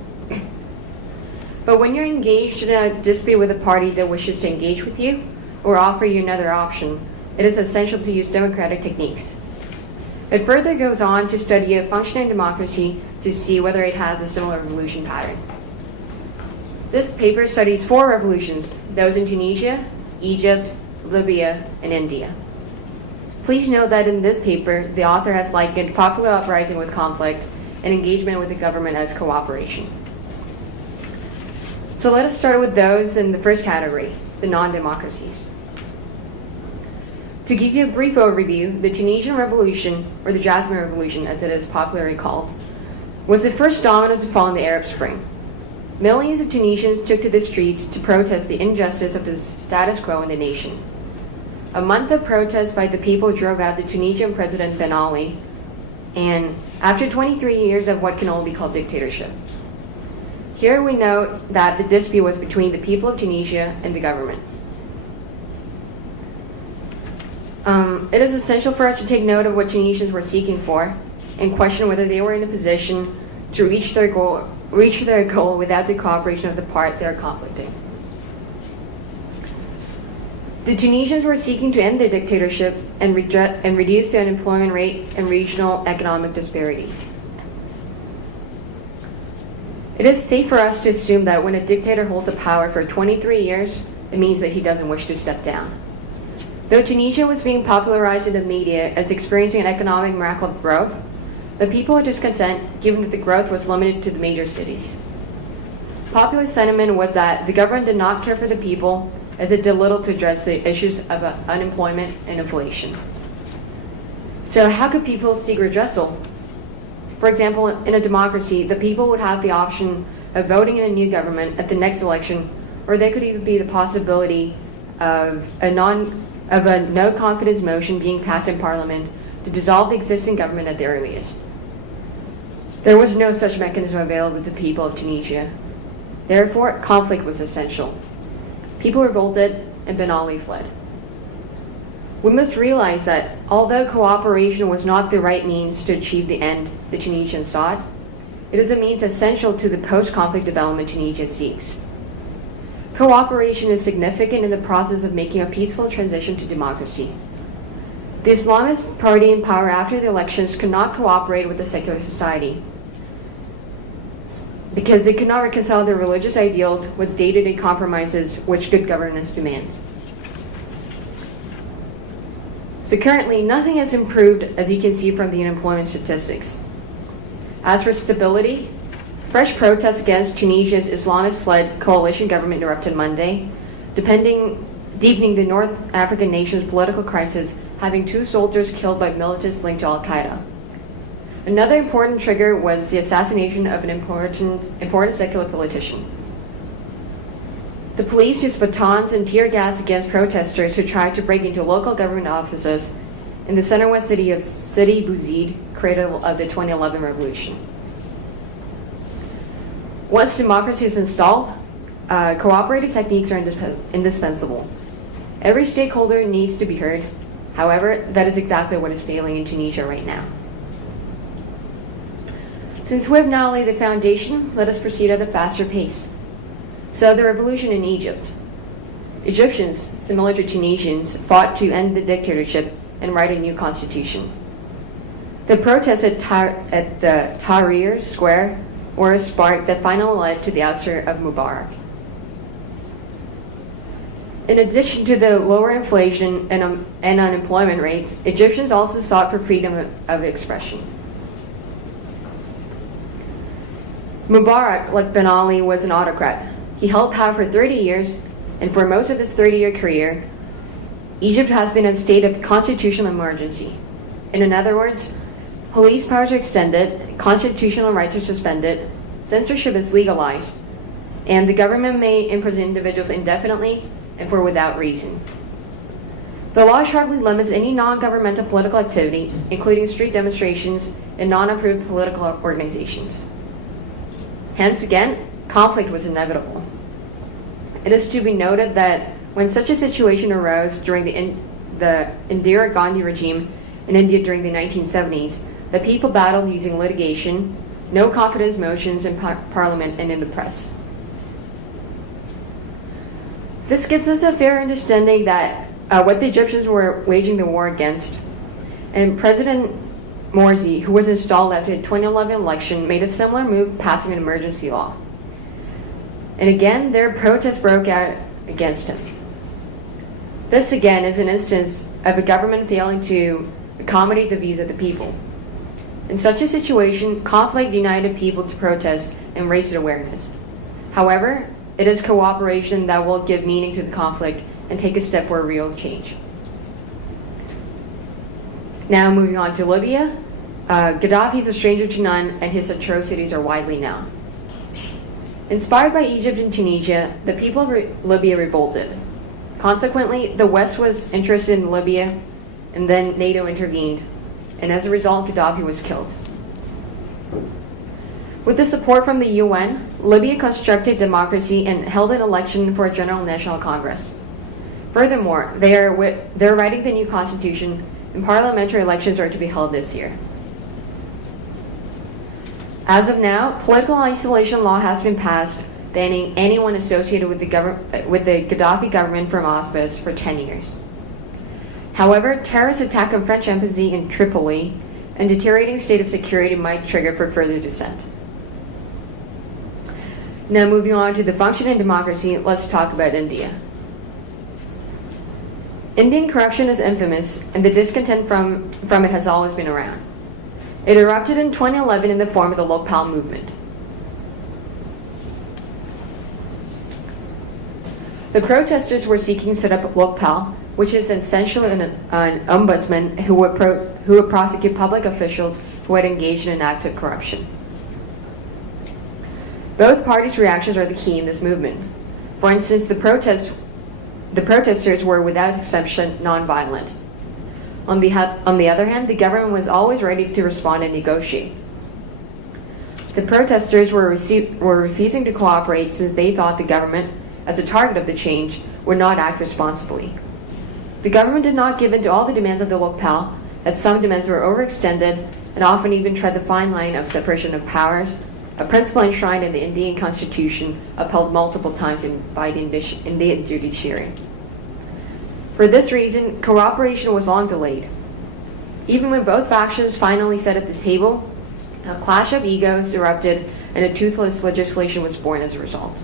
But when you're engaged in a dispute with a party that wishes to engage with you or offer you another option, it is essential to use democratic techniques. It further goes on to study a functioning democracy to see whether it has a similar revolution pattern. This paper studies 4 revolutions, those in Tunisia, Egypt, Libya, and India. Please note that in this paper, the author has likened popular uprising with conflict and engagement with the government as cooperation. So let us start with those in the first category, the non-democracies. To give you a brief overview, the Tunisian Revolution, or the Jasmine Revolution as it is popularly called, was the first domino to fall in the Arab Spring. Millions of Tunisians took to the streets to protest the injustice of the status quo in the nation. A month of protests by the people drove out the Tunisian President Ben Ali, and after 23 years of what can only be called dictatorship. Here we note that the dispute was between the people of Tunisia and the government. It is essential for us to take note of what Tunisians were seeking for and question whether they were in a position to reach their goal without the cooperation of the part they are conflicting. The Tunisians were seeking to end the dictatorship and reduce the unemployment rate and regional economic disparities. It is safe for us to assume that when a dictator holds the power for 23 years, it means that he doesn't wish to step down. Though Tunisia was being popularized in the media as experiencing an economic miracle of growth, the people were discontent given that the growth was limited to the major cities. Popular sentiment was that the government did not care for the people as it did little to address the issues of unemployment and inflation. So how could people seek redressal? For example, in a democracy, the people would have the option of voting in a new government at the next election, or there could even be the possibility of a no-confidence motion being passed in Parliament to dissolve the existing government at the earliest. There was no such mechanism available to the people of Tunisia. Therefore, conflict was essential. People revolted and Ben Ali fled. We must realize that although cooperation was not the right means to achieve the end the Tunisians sought, it is a means essential to the post-conflict development Tunisia seeks. Cooperation is significant in the process of making a peaceful transition to democracy. The Islamist party in power after the elections could not cooperate with the secular society because they could not reconcile their religious ideals with day-to-day compromises which good governance demands. So currently, nothing has improved, as you can see from the unemployment statistics. As for stability, fresh protests against Tunisia's Islamist-led coalition government erupted Monday, deepening the North African nation's political crisis, having 2 soldiers killed by militants linked to Al-Qaeda. Another important trigger was the assassination of an important secular politician. The police used batons and tear gas against protesters who tried to break into local government offices in the center-west city of Sidi Bouzid, cradle of the 2011 revolution. Once democracy is installed, cooperative techniques are indispensable. Every stakeholder needs to be heard. However, that is exactly what is failing in Tunisia right now. Since we have now laid the foundation, let us proceed at a faster pace. So the revolution in Egypt. Egyptians, similar to Tunisians, fought to end the dictatorship and write a new constitution. The protests at the Tahrir Square were a spark that finally led to the ouster of Mubarak. In addition to the lower inflation and unemployment rates, Egyptians also sought for freedom of expression. Mubarak, like Ben Ali, was an autocrat. He held power for 30 years, and for most of his 30-year career, Egypt has been in a state of constitutional emergency. In other words, police powers are extended, constitutional rights are suspended, censorship is legalized, and the government may imprison individuals indefinitely and for without reason. The law sharply limits any non-governmental political activity, including street demonstrations and non-approved political organizations. Hence, again, conflict was inevitable. It is to be noted that when such a situation arose during the Indira Gandhi regime in India during the 1970s, the people battled using litigation, no confidence motions in parliament and in the press. This gives us a fair understanding that what the Egyptians were waging the war against. And President Morsi, who was installed after the 2011 election, made a similar move, passing an emergency law. And again, their protests broke out against him. This again is an instance of a government failing to accommodate the views of the people. In such a situation, conflict united people to protest and raise awareness. However, it is cooperation that will give meaning to the conflict and take a step for a real change. Now moving on to Libya. Gaddafi is a stranger to none, and his atrocities are widely known. Inspired by Egypt and Tunisia, the people of Libya revolted. Consequently, the West was interested in Libya, and then NATO intervened, and as a result, Gaddafi was killed. With the support from the UN, Libya constructed democracy and held an election for a General National Congress. Furthermore, they're writing the new constitution, and parliamentary elections are to be held this year. As of now, political isolation law has been passed, banning anyone associated with the Gaddafi government from office for 10 years. However, terrorist attack on French embassy in Tripoli and deteriorating state of security might trigger for further dissent. Now moving on to the function in democracy, let's talk about India. Indian corruption is infamous, and the discontent from it has always been around. It erupted in 2011 in the form of the Lokpal movement. The protesters were seeking to set up Lokpal, which is essentially an ombudsman who would prosecute public officials who had engaged in an act of corruption. Both parties' reactions are the key in this movement. For instance, the protesters were without exception nonviolent. On the other hand, the government was always ready to respond and negotiate. The protesters were refusing to cooperate since they thought the government, as a target of the change, would not act responsibly. The government did not give in to all the demands of the locale, as some demands were overextended and often even tread the fine line of separation of powers, a principle enshrined in the Indian Constitution, upheld multiple times by the Indian judiciary. For this reason, cooperation was long delayed. Even when both factions finally sat at the table, a clash of egos erupted and a toothless legislation was born as a result.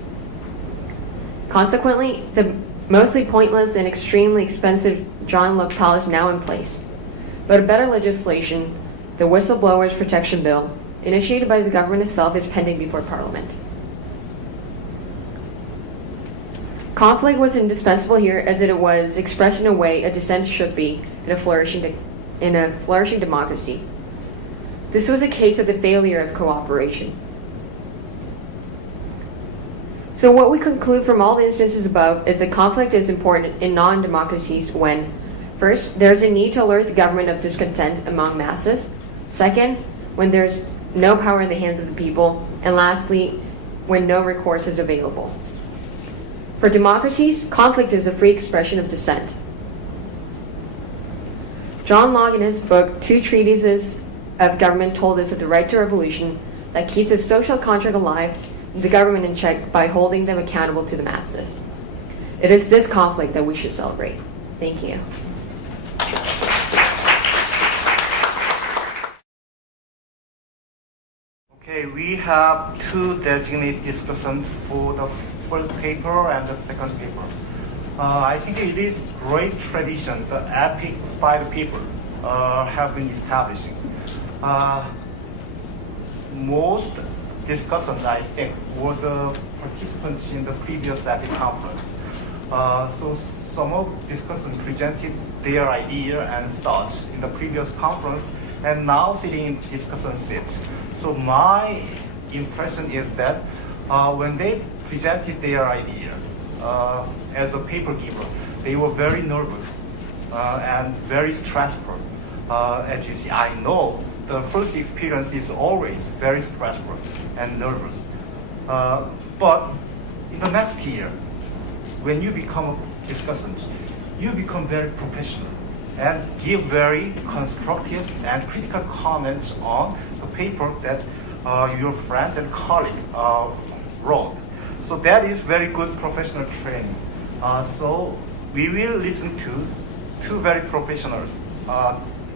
Consequently, the mostly pointless and extremely expensive John locale is now in place. But a better legislation, the Whistleblowers Protection Bill, initiated by the government itself, is pending before Parliament. Conflict was indispensable here as it was expressed in a way a dissent should be in a flourishing democracy. This was a case of the failure of cooperation. So what we conclude from all the instances above is that conflict is important in non-democracies when, first, there's a need to alert the government of discontent among masses. Second, when there's no power in the hands of the people. And lastly, when no recourse is available. For democracies, conflict is a free expression of dissent. John Locke, in his book, Two Treatises of Government, told us that the right to revolution that keeps the social contract alive, the government in check by holding them accountable to the masses. It is this conflict that we should celebrate. Thank you. Okay, we have two designated discussions for the first paper and the second paper. I think it is great tradition the EPIK Spider people have been establishing. Most discussions, I think, were the participants in the previous EPIK conference. So some of discussants presented their idea and thoughts in the previous conference and now sitting in discussion seats. So my impression is that when they presented their idea as a paper giver, they were very nervous and very stressful. As you see, I know the first experience is always very stressful and nervous. But in the next year, when you become a discussant, you become very professional and give very constructive and critical comments on the paper that your friends and colleagues wrote. So that is very good professional training. So we will listen to two very professional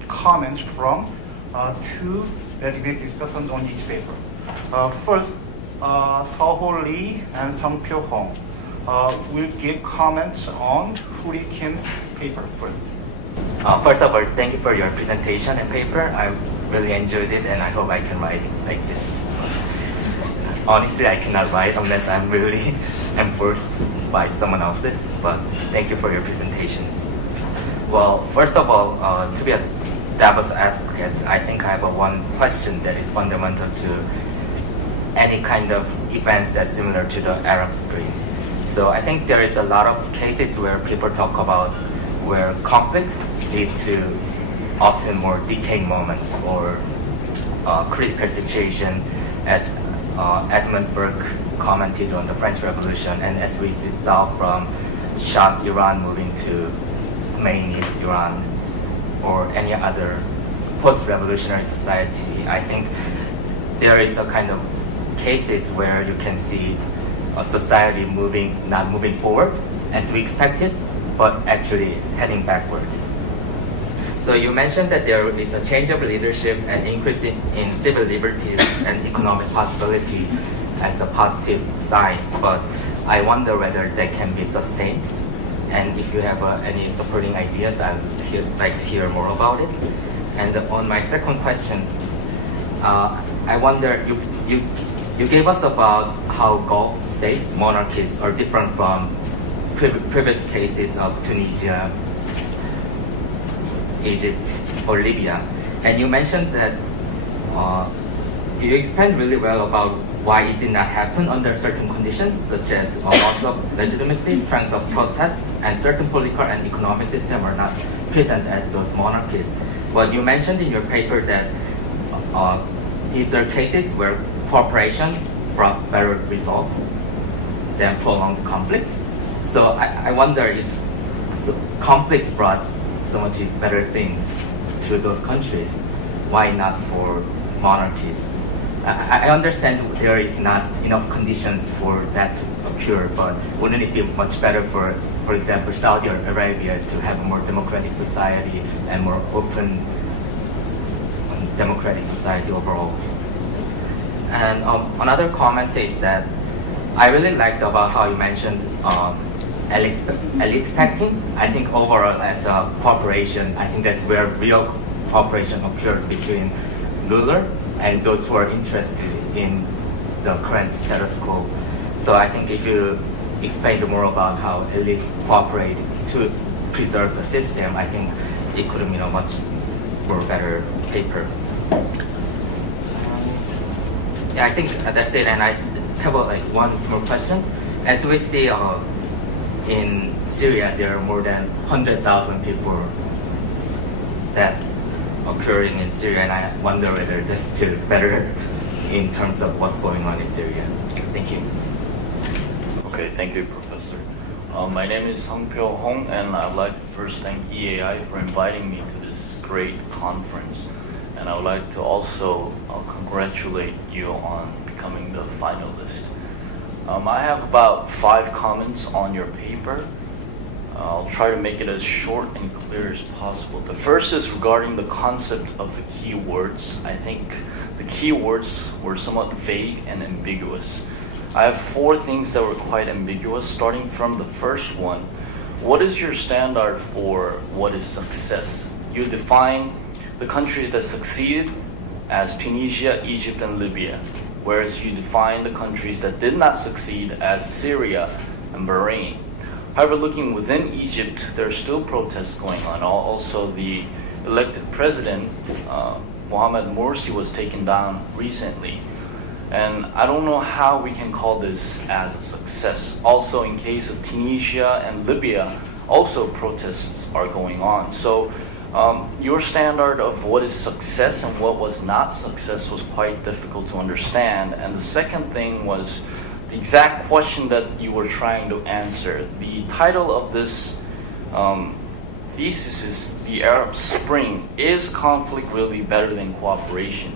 comments from two designated discussants on each paper. First, Seoho Lee and Sung-pyo Hong will give comments on Huri Kim's paper first. First of all, thank you for your presentation and paper. I really enjoyed it and I hope I can write it like this. Honestly, I cannot write unless I'm really enforced by someone else's, but thank you for your presentation. Well, first of all, to be a devil's advocate, I think I have one question that is fundamental to any kind of events that's similar to the Arab Spring. So I think there is a lot of cases where people talk about where conflicts lead to often more decaying moments or critical situation, as Edmund Burke commented on the French Revolution, and as we saw from Shah's Iran moving to Khomeini's Iran or any other post-revolutionary society. I think there is a kind of cases where you can see a society not moving forward as we expected, but actually heading backward. So you mentioned that there is a change of leadership and increase in civil liberties and economic possibility as a positive signs, but I wonder whether that can be sustained. And if you have any supporting ideas, I'd like to hear more about it. And on my second question, I wonder, you gave us about how Gulf states, monarchies, are different from previous cases of Tunisia, Egypt, or Libya. And you mentioned that you explained really well about why it did not happen under certain conditions, such as loss of legitimacy, strength of protest, and certain political and economic systems were not present at those monarchies. But you mentioned in your paper that these are cases where cooperation brought better results than prolonged conflict. So I wonder if conflict brought so much better things to those countries, why not for monarchies? I understand there is not enough conditions for that to occur, but wouldn't it be much better for example, Saudi Arabia to have a more democratic society and more open democratic society overall? And another comment is that I really liked about how you mentioned elite packing. I think overall as a cooperation, I think that's where real cooperation occurred between ruler and those who are interested in the current status quo. So I think if you explain more about how elites cooperate to preserve the system, I think it could have been a much more better paper. Yeah, I think that's it. And I have one small question. As we see in Syria, there are more than 100,000 people that occurring in Syria, and I wonder whether that's still better in terms of what's going on in Syria. Thank you. Okay, thank you, Professor. My name is Hong Pyo Hong, and I'd like to first thank EAI for inviting me to this great conference. And I would like to also congratulate you on becoming the finalist. I have about 5 comments on your paper. I'll try to make it as short and clear as possible. The first is regarding the concept of the key words. I think the key words were somewhat vague and ambiguous. I have 4 things that were quite ambiguous, starting from the first one. What is your standard for what is success? You define the countries that succeeded as Tunisia, Egypt, and Libya, whereas you define the countries that did not succeed as Syria and Bahrain. However, looking within Egypt, there are still protests going on. Also, the elected president, Mohamed Morsi, was taken down recently. And I don't know how we can call this as a success. Also, in case of Tunisia and Libya, also protests are going on. So your standard of what is success and what was not success was quite difficult to understand. And the second thing was the exact question that you were trying to answer. The title of this thesis is The Arab Spring. Is conflict really better than cooperation?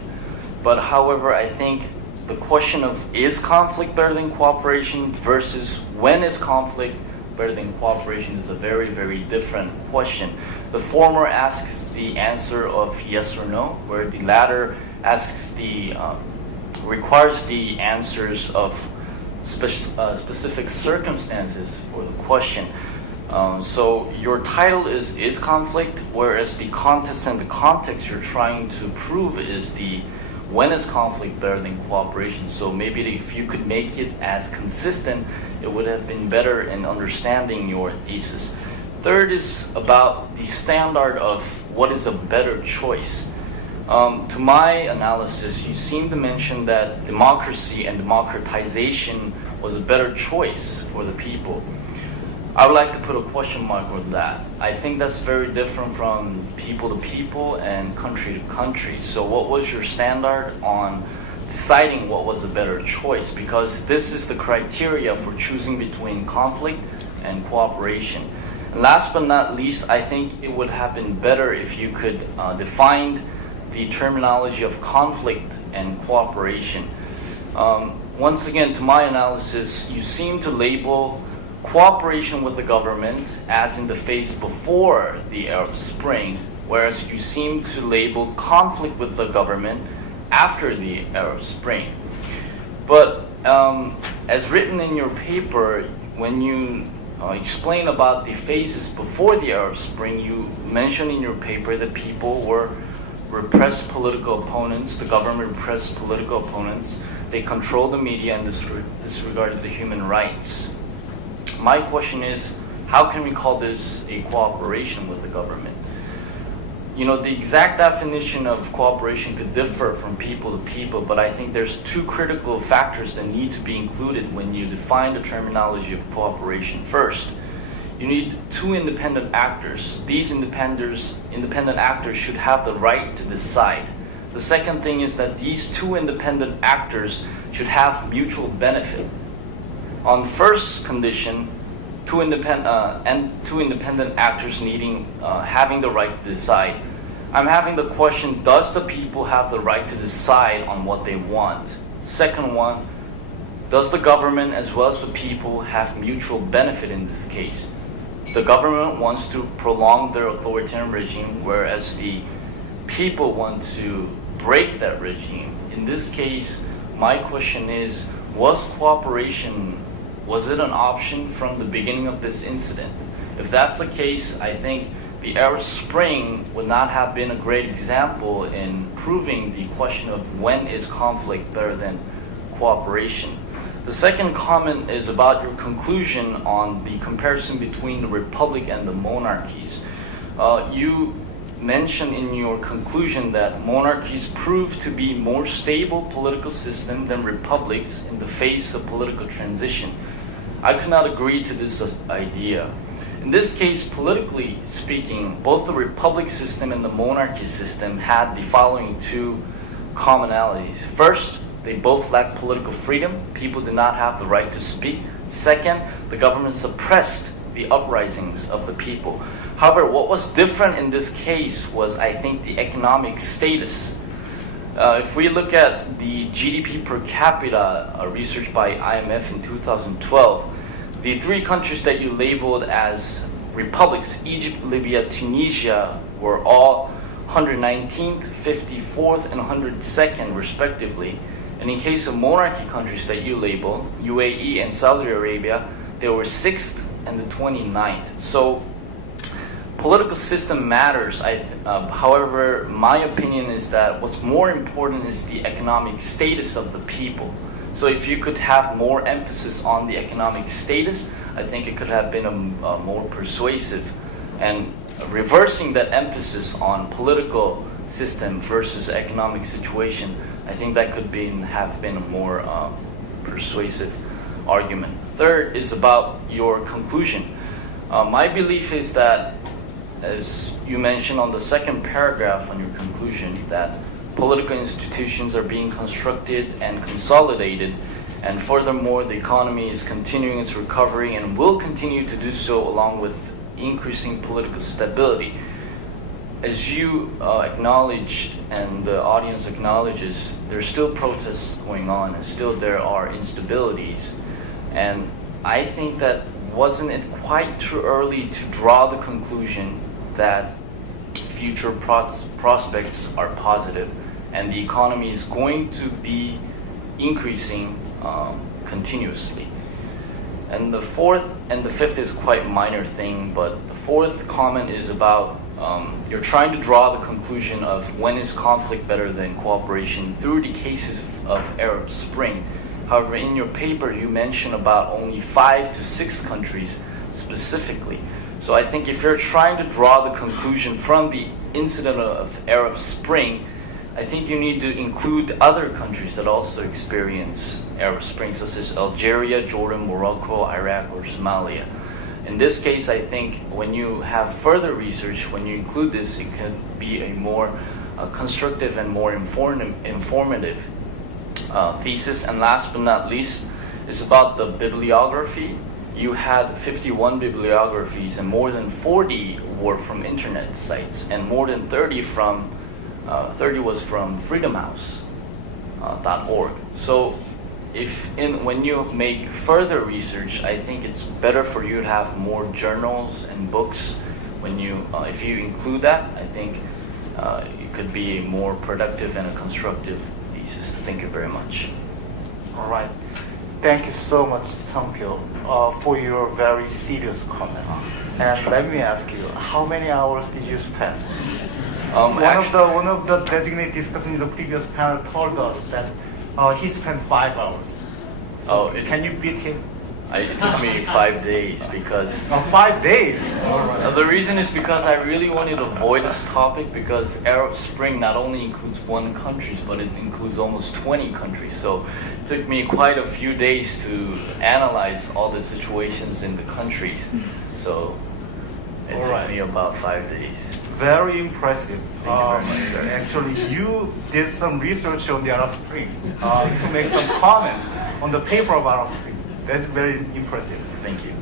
But however, I think the question of is conflict better than cooperation versus when is conflict better than cooperation is a very, very different question. The former asks the answer of yes or no, where the latter asks requires the answers of specific circumstances for the question. So your title is conflict, whereas the context and the context you're trying to prove is the when is conflict better than cooperation. So maybe if you could make it as consistent, it would have been better in understanding your thesis. Third is about the standard of what is a better choice. To my analysis, you seem to mention that democracy and democratization was a better choice for the people. I would like to put a question mark on that. I think that's very different from people to people and country to country. So what was your standard on deciding what was a better choice? Because this is the criteria for choosing between conflict and cooperation. And last but not least, I think it would have been better if you could define the terminology of conflict and cooperation. Once again, to my analysis, you seem to label cooperation with the government as in the phase before the Arab Spring, whereas you seem to label conflict with the government after the Arab Spring. But as written in your paper, when you explain about the phases before the Arab Spring, you mention in your paper that people were repressed political opponents, the government repressed political opponents, they controlled the media and disregarded the human rights. My question is, how can we call this a cooperation with the government? You know, the exact definition of cooperation could differ from people to people, but I think there's 2 critical factors that need to be included when you define the terminology of cooperation. First, you need 2 independent actors. These independent actors should have the right to decide. The second thing is that these two independent actors should have mutual benefit. On the first condition, two independent actors having the right to decide. I'm having the question, does the people have the right to decide on what they want? Second one, does the government as well as the people have mutual benefit in this case? The government wants to prolong their authoritarian regime, whereas the people want to break that regime. In this case, my question is, was cooperation, was it an option from the beginning of this incident? If that's the case, I think the Arab Spring would not have been a great example in proving the question of when is conflict better than cooperation. The second comment is about your conclusion on the comparison between the republic and the monarchies. You mentioned in your conclusion that monarchies prove to be more stable political system than republics in the face of political transition. I could not agree to this idea. In this case, politically speaking, both the republic system and the monarchy system had the following two commonalities. First, they both lacked political freedom. People did not have the right to speak. Second, the government suppressed the uprisings of the people. However, what was different in this case was, I think, the economic status. If we look at the GDP per capita research by IMF in 2012, the three countries that you labeled as republics, Egypt, Libya, Tunisia, were all 119th, 54th, and 102nd, respectively. And in case of monarchy countries that you labeled, UAE and Saudi Arabia, they were 6th and the 29th. So political system matters. However, my opinion is that what's more important is the economic status of the people. So if you could have more emphasis on the economic status, I think it could have been a more persuasive. And reversing that emphasis on political system versus economic situation, I think that could have been a more persuasive argument. Third is about your conclusion. My belief is that, as you mentioned on the second paragraph on your conclusion, that political institutions are being constructed and consolidated, and furthermore, the economy is continuing its recovery and will continue to do so along with increasing political stability. As you acknowledged and the audience acknowledges, there's still protests going on and still there are instabilities. And I think that wasn't it quite too early to draw the conclusion that future prospects are positive and the economy is going to be increasing continuously. And the fourth and the fifth is quite minor thing, but the fourth comment is about you're trying to draw the conclusion of when is conflict better than cooperation through the cases of Arab Spring. However, in your paper, you mention about only 5 to 6 countries specifically. So I think if you're trying to draw the conclusion from the incident of Arab Spring, I think you need to include other countries that also experience Arab Spring, such as Algeria, Jordan, Morocco, Iraq, or Somalia. In this case, I think when you have further research, when you include this, it could be a more constructive and more informative thesis. And last but not least is about the bibliography. You had 51 bibliographies and more than 40 were from internet sites and more than 30 was from freedomhouse.org. So when you make further research, I think it's better for you to have more journals and books. If you include that, I think it could be a more productive and a constructive thesis. Thank you very much. All right. Thank you so much, Sung-pyo, for your very serious comment. And let me ask you, how many hours did you spend? One of the designated discussants in the previous panel told us that he spent 5 hours. So can you beat him? It took me 5 days because... 5 days? Right. The reason is because I really wanted to avoid this topic because Arab Spring not only includes one country, but it includes almost 20 countries. So it took me quite a few days to analyze all the situations in the countries. So it took me about 5 days. very impressive. Thank you very much, sir. Actually, you did some research on the Arab Spring to make some comments on the paper of Arab Spring. That's very impressive. Thank you.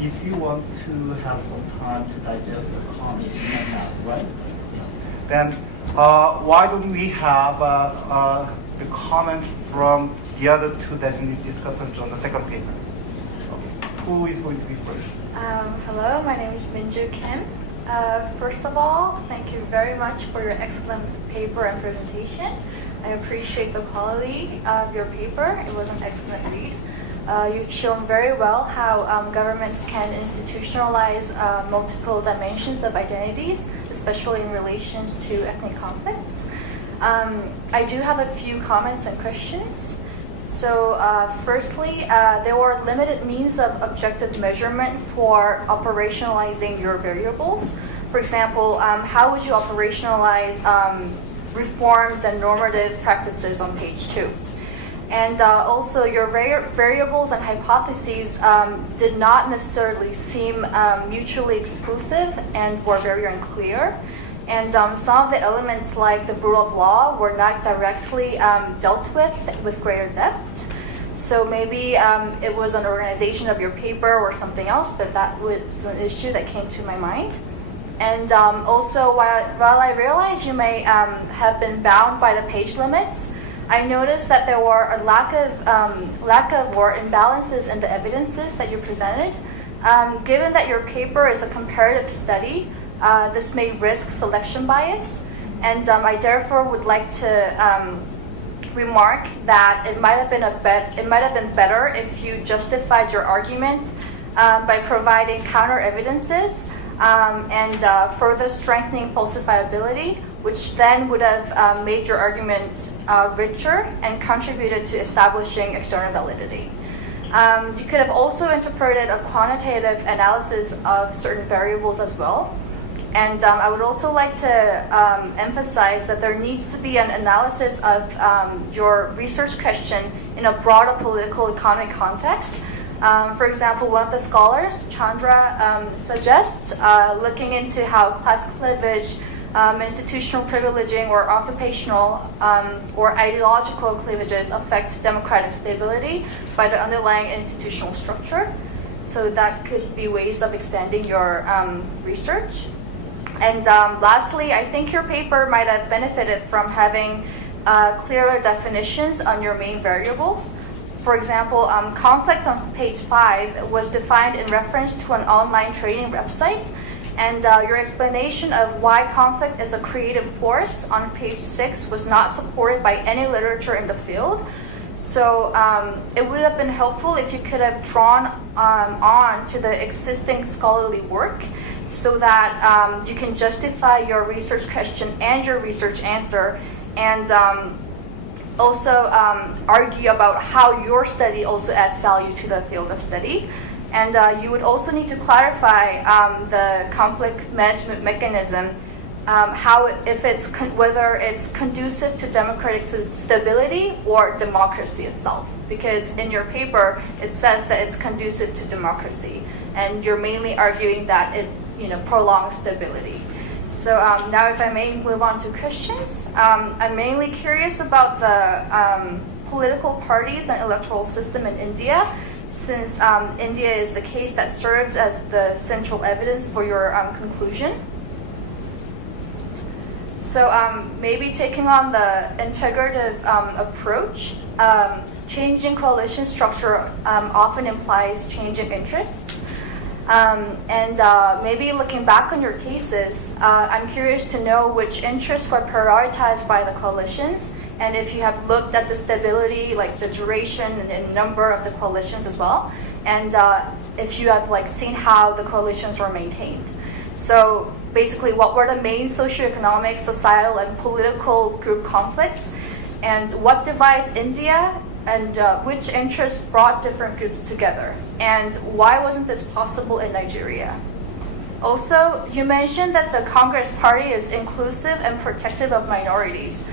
If you want to have some time to digest the comment, you might have, right? Then why don't we have the comment from the other two designated discussants on the second paper? Who is going to be first? Hello, my name is Minju Kim. First of all, thank you very much for your excellent paper and presentation. I appreciate the quality of your paper. It was an excellent read. You've shown very well how governments can institutionalize multiple dimensions of identities, especially in relations to ethnic conflicts. I do have a few comments and questions. So firstly, there were limited means of objective measurement for operationalizing your variables. For example, how would you operationalize reforms and normative practices on page 2? And also, your variables and hypotheses did not necessarily seem mutually exclusive and were very unclear. And some of the elements, like the rule of law, were not directly dealt with greater depth. So maybe it was an organization of your paper or something else, but that was an issue that came to my mind. And also, while I realize you may have been bound by the page limits, I noticed that there were a lack of or imbalances in the evidences that you presented. Given that your paper is a comparative study, this may risk selection bias, and I therefore would like to remark that it might have been better if you justified your argument by providing counter evidences and further strengthening falsifiability, which then would have made your argument richer and contributed to establishing external validity. You could have also interpreted a quantitative analysis of certain variables as well. And I would also like to emphasize that there needs to be an analysis of your research question in a broader political economic context. For example, one of the scholars, Chandra, suggests looking into how class cleavage, institutional privileging, or occupational or ideological cleavages affect democratic stability by the underlying institutional structure. So that could be ways of expanding your research. And lastly, I think your paper might have benefited from having clearer definitions on your main variables. For example, conflict on page 5 was defined in reference to an online training website, and your explanation of why conflict is a creative force on page 6 was not supported by any literature in the field. So it would have been helpful if you could have drawn on to the existing scholarly work, so that you can justify your research question and your research answer, and also argue about how your study also adds value to the field of study. And you would also need to clarify the conflict management mechanism, whether it's conducive to democratic stability or democracy itself. Because in your paper, it says that it's conducive to democracy, and you're mainly arguing that it prolongs stability. So now, if I may move on to questions, I'm mainly curious about the political parties and electoral system in India, since India is the case that serves as the central evidence for your conclusion. So maybe taking on the integrative approach, changing coalition structure often implies changing interests. And maybe looking back on your cases, I'm curious to know which interests were prioritized by the coalitions, and if you have looked at the stability, like the duration and number of the coalitions as well, and if you have seen how the coalitions were maintained. So basically, what were the main socioeconomic, societal, and political group conflicts, and what divides India, and which interests brought different groups together, and why wasn't this possible in Nigeria? Also, you mentioned that the Congress Party is inclusive and protective of minorities.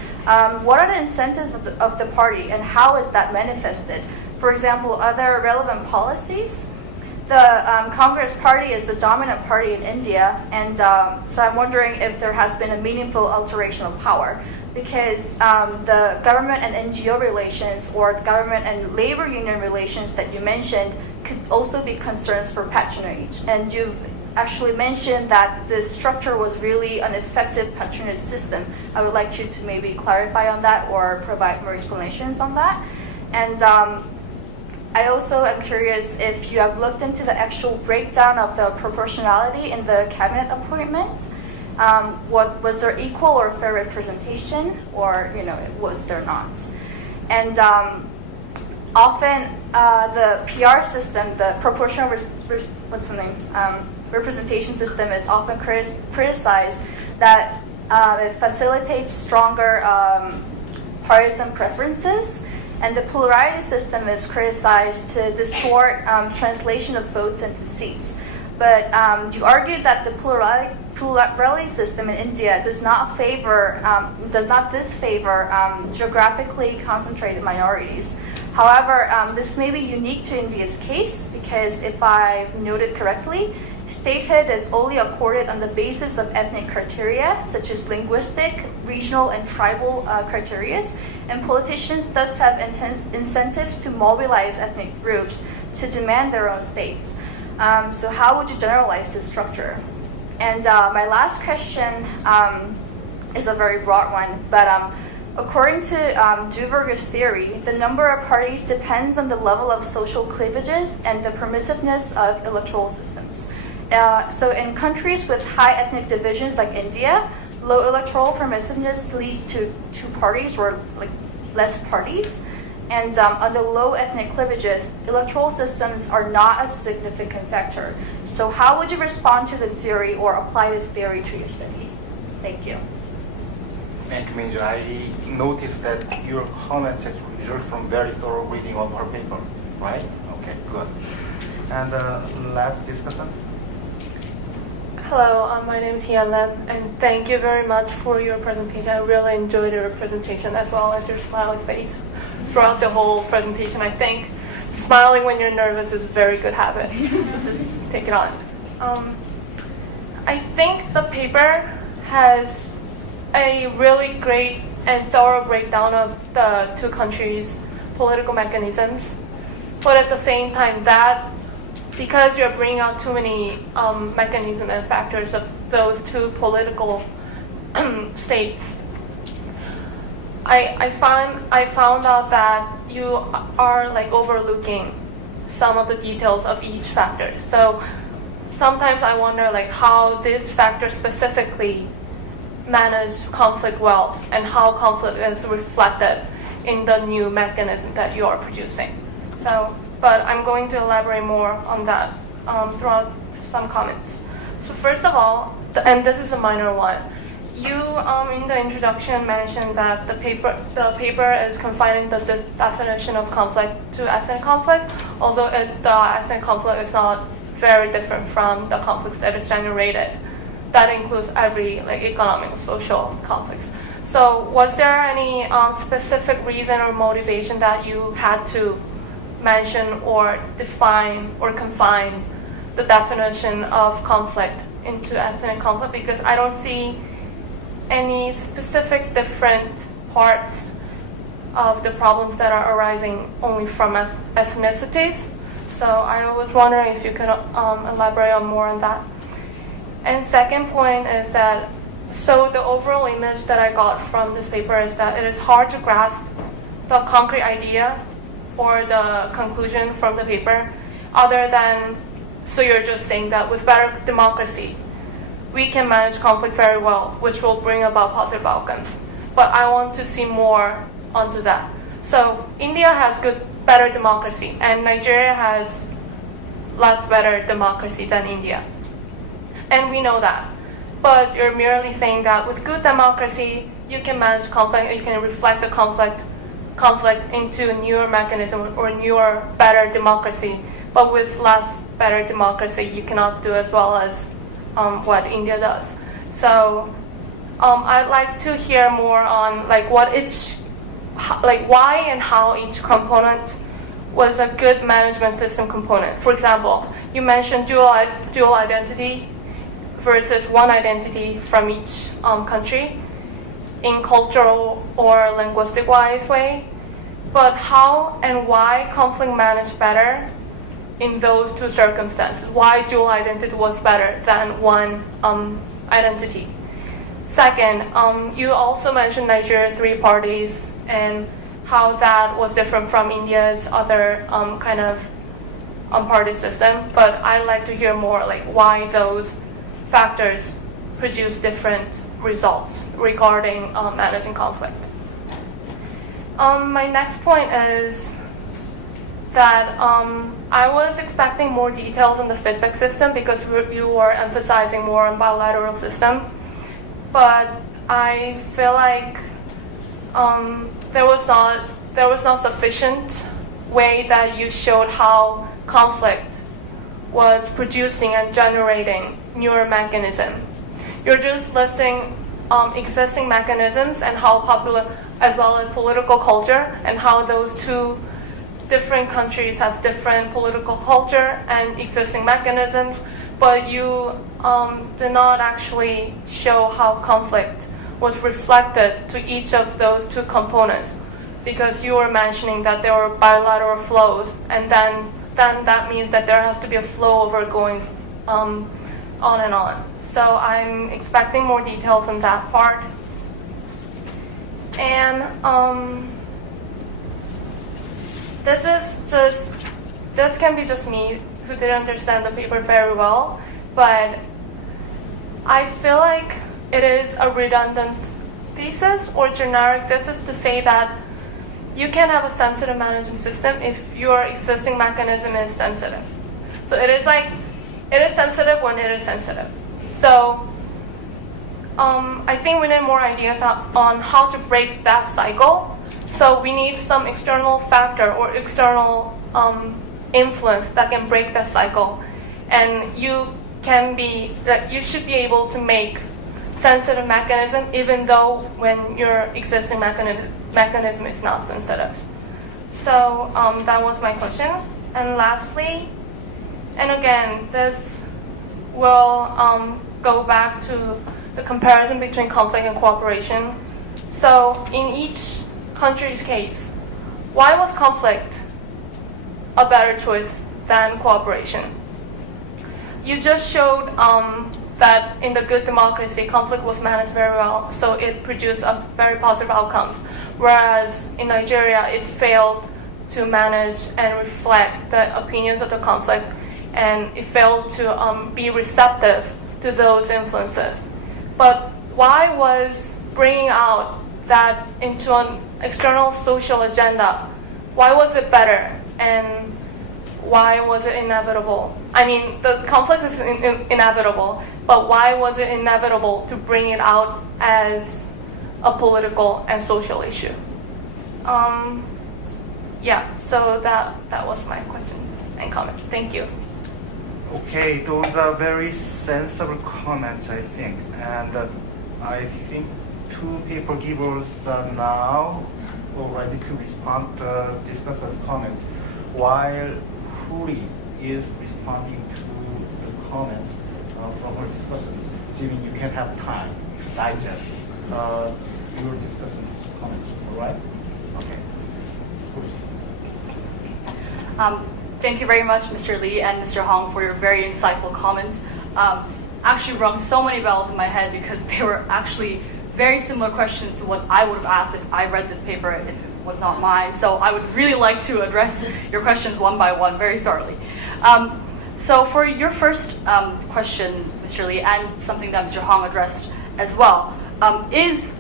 What are the incentives of the party, and how is that manifested? For example, are there relevant policies? the Congress Party is the dominant party in India, and so I'm wondering if there has been a meaningful alteration of power, because the government and NGO relations or the government and labor union relations that you mentioned could also be concerns for patronage. And you've actually mentioned that this structure was really an effective patronage system. I would like you to maybe clarify on that or provide more explanations on that. And I also am curious if you have looked into the actual breakdown of the proportionality in the cabinet appointment. Was there equal or fair representation, or was there not? And often the PR system, the proportional representation system, is often criticized that it facilitates stronger partisan preferences. And the plurality system is criticized to distort translation of votes into seats. But you argued that the plurality system in India does not disfavor geographically concentrated minorities. However, this may be unique to India's case because, if I've noted correctly, statehood is only accorded on the basis of ethnic criteria, such as linguistic, regional, and tribal criteria, and politicians thus have intense incentives to mobilize ethnic groups to demand their own states. So how would you generalize this structure? And my last question is a very broad one, but according to Duverger's theory, the number of parties depends on the level of social cleavages and the permissiveness of electoral systems. So in countries with high ethnic divisions like India, low electoral permissiveness leads to two parties or less parties. And on the low ethnic cleavages, electoral systems are not a significant factor. So how would you respond to this theory or apply this theory to your city? Thank you. Thank you, Minju. I noticed that your comments actually result from very thorough reading of her paper, right? Okay, good. And last discussant. Hello, my name is Hian Lim, and thank you very much for your presentation. I really enjoyed your presentation as well as your smiling face throughout the whole presentation. I think smiling when you're nervous is a very good habit, so just take it on. I think the paper has a really great and thorough breakdown of the two countries' political mechanisms, but at the same time that because you're bringing out too many mechanisms and factors of those two political states, I found out that you are overlooking some of the details of each factor. So sometimes I wonder how this factor specifically manage conflict well and how conflict is reflected in the new mechanism that you are producing. But I'm going to elaborate more on that throughout some comments. So first of all, and this is a minor one, you in the introduction mentioned that the paper is confining the definition of conflict to ethnic conflict, although the ethnic conflict is not very different from the conflicts that is generated. That includes every economic, social conflicts. So was there any specific reason or motivation that you had to mention or define or confine the definition of conflict into ethnic conflict? Because I don't see any specific different parts of the problems that are arising only from ethnicities. So I was wondering if you could elaborate on more on that. And second point is that, so the overall image that I got from this paper is that it is hard to grasp the concrete idea or the conclusion from the paper, other than, so you're just saying that with better democracy, we can manage conflict very well, which will bring about positive outcomes. But I want to see more onto that. So India has better democracy, and Nigeria has less better democracy than India. And we know that. But you're merely saying that with good democracy, you can manage conflict, you can reflect the conflict into a newer mechanism or newer, better democracy. But with less better democracy, you cannot do as well as what India does. So I'd like to hear more on why and how each component was a good management system component. For example, you mentioned dual identity versus one identity from each country in cultural or linguistic-wise way. But how and why conflict managed better in those two circumstances? Why dual identity was better than one identity? Second, you also mentioned Nigeria 3 parties and how that was different from India's other kind of party system. But I'd like to hear more, like why those factors produce different results regarding managing conflict. My next point is that I was expecting more details on the feedback system because you were emphasizing more on bilateral system. But I feel like there was not sufficient way that you showed how conflict was producing and generating newer mechanism. You're just listing existing mechanisms and how popular, as well as political culture, and how those two different countries have different political culture and existing mechanisms, but you did not actually show how conflict was reflected to each of those two components, because you were mentioning that there were bilateral flows, and then that means that there has to be a flow over going on and on. So I'm expecting more details on that part. And this can be just me who didn't understand the paper very well, but I feel like it is a redundant thesis or generic thesis to say that you can have a sensitive management system if your existing mechanism is sensitive. So it is sensitive when it is sensitive. So I think we need more ideas on how to break that cycle. So we need some external factor or external influence that can break that cycle. And you should be able to make sensitive mechanism even though when your existing mechanism is not sensitive. So that was my question. And lastly, and again, this will go back to the comparison between conflict and cooperation. So in each country's case, why was conflict a better choice than cooperation? You just showed that in the good democracy, conflict was managed very well, so it produced a very positive outcomes. Whereas in Nigeria, it failed to manage and reflect the opinions of the conflict, and it failed to be receptive to those influences. But why was bringing out that into an external social agenda, why was it better, and why was it inevitable? I mean, the conflict is inevitable, but why was it inevitable to bring it out as a political and social issue? So that was my question and comment. Thank you. Okay, those are very sensible comments, I think. And I think two paper givers are now ready to respond to discuss the comments, while Huri is responding to the comments from her discussants. Jimmy, you can have time to digest your discussants' comments, all right? Okay. Thank you very much, Mr. Lee and Mr. Hong, for your very insightful comments. Actually rung so many bells in my head because they were actually very similar questions to what I would have asked if I read this paper if it was not mine. So I would really like to address your questions one by one very thoroughly. So for your first question, Mr. Lee, and something that Mr. Hong addressed as well, is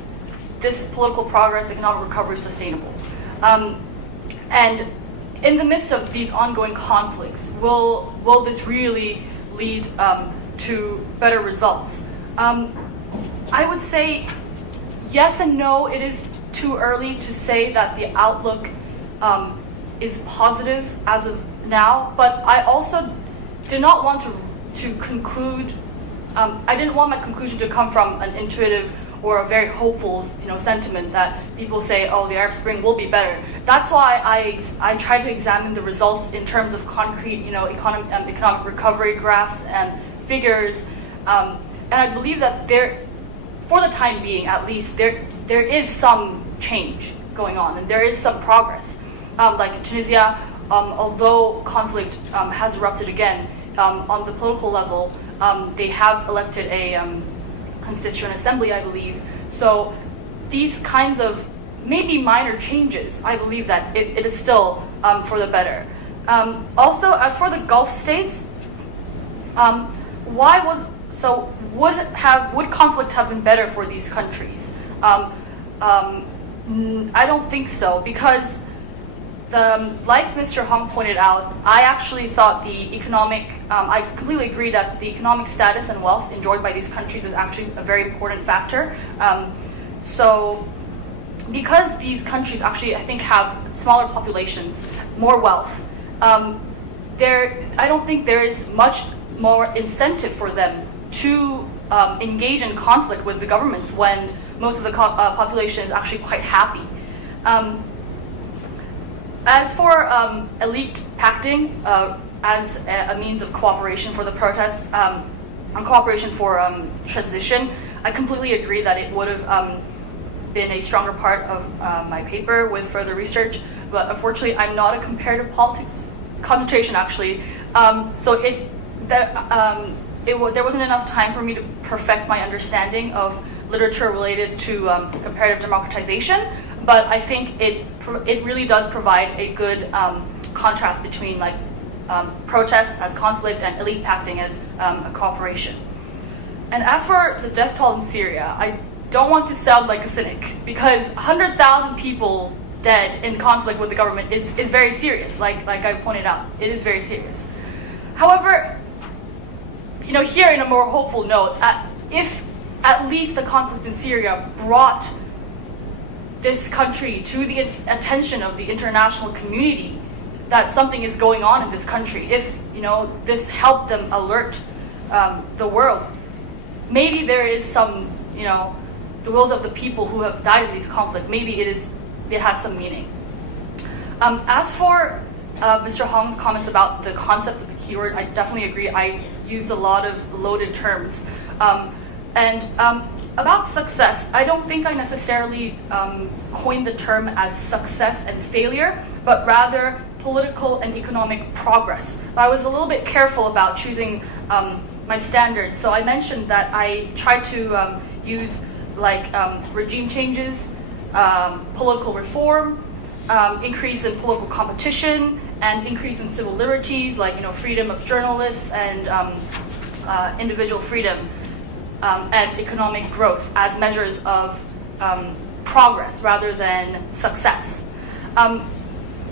this political progress, economic recovery sustainable? And in the midst of these ongoing conflicts, will this really lead to better results? I would say yes and no. It is too early to say that the outlook is positive as of now, but I also did not want to conclude, I didn't want my conclusion to come from an intuitive or a very hopeful, sentiment that people say, oh, the Arab Spring will be better. That's why I try to examine the results in terms of concrete, economic recovery graphs and figures, and I believe that for the time being, at least, there is some change going on, and there is some progress. Like in Tunisia, although conflict has erupted again, on the political level, they have elected a constituent assembly, I believe. So these kinds of maybe minor changes, I believe that it is still for the better. Also, as for the Gulf states, would conflict have been better for these countries? I don't think so, because like Mr. Hong pointed out, I actually thought I completely agree that the economic status and wealth enjoyed by these countries is actually a very important factor. So because these countries actually, I think, have smaller populations, more wealth, I don't think there is much more incentive for them to engage in conflict with the governments when most of the population is actually quite happy. As for elite pacting as a means of cooperation for the protests, and cooperation for transition, I completely agree that it would have been a stronger part of my paper with further research, but unfortunately I'm not a comparative politics concentration actually, so there wasn't enough time for me to perfect my understanding of literature related to comparative democratization, but I think it really does provide a good contrast between protests as conflict and elite pacting as a cooperation. And as for the death toll in Syria, I don't want to sound like a cynic, because 100,000 people dead in conflict with the government is very serious, like I pointed out. It is very serious. However, here in a more hopeful note, if at least the conflict in Syria brought this country to the attention of the international community that something is going on in this country, if this helped them alert the world, maybe there is some, the wills of the people who have died in these conflicts, maybe it has some meaning. As for Mr. Hong's comments about the concepts of the keyword, I definitely agree. I used a lot of loaded terms. About success, I don't think I necessarily coined the term as success and failure, but rather political and economic progress. I was a little bit careful about choosing my standards. So I mentioned that I tried to use regime changes, political reform, increase in political competition, and increase in civil liberties like freedom of journalists and individual freedom. And economic growth as measures of progress rather than success.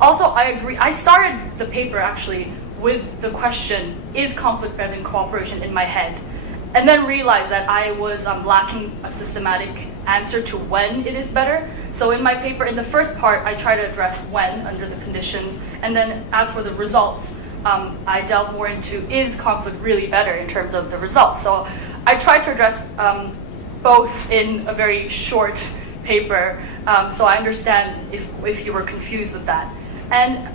Also, I agree. I started the paper actually with the question, is conflict better than cooperation, in my head, and then realized that I was lacking a systematic answer to when it is better. So in my paper, in the first part, I try to address when under the conditions, and then as for the results, I delve more into, is conflict really better in terms of the results? So I tried to address both in a very short paper, so I understand if you were confused with that. And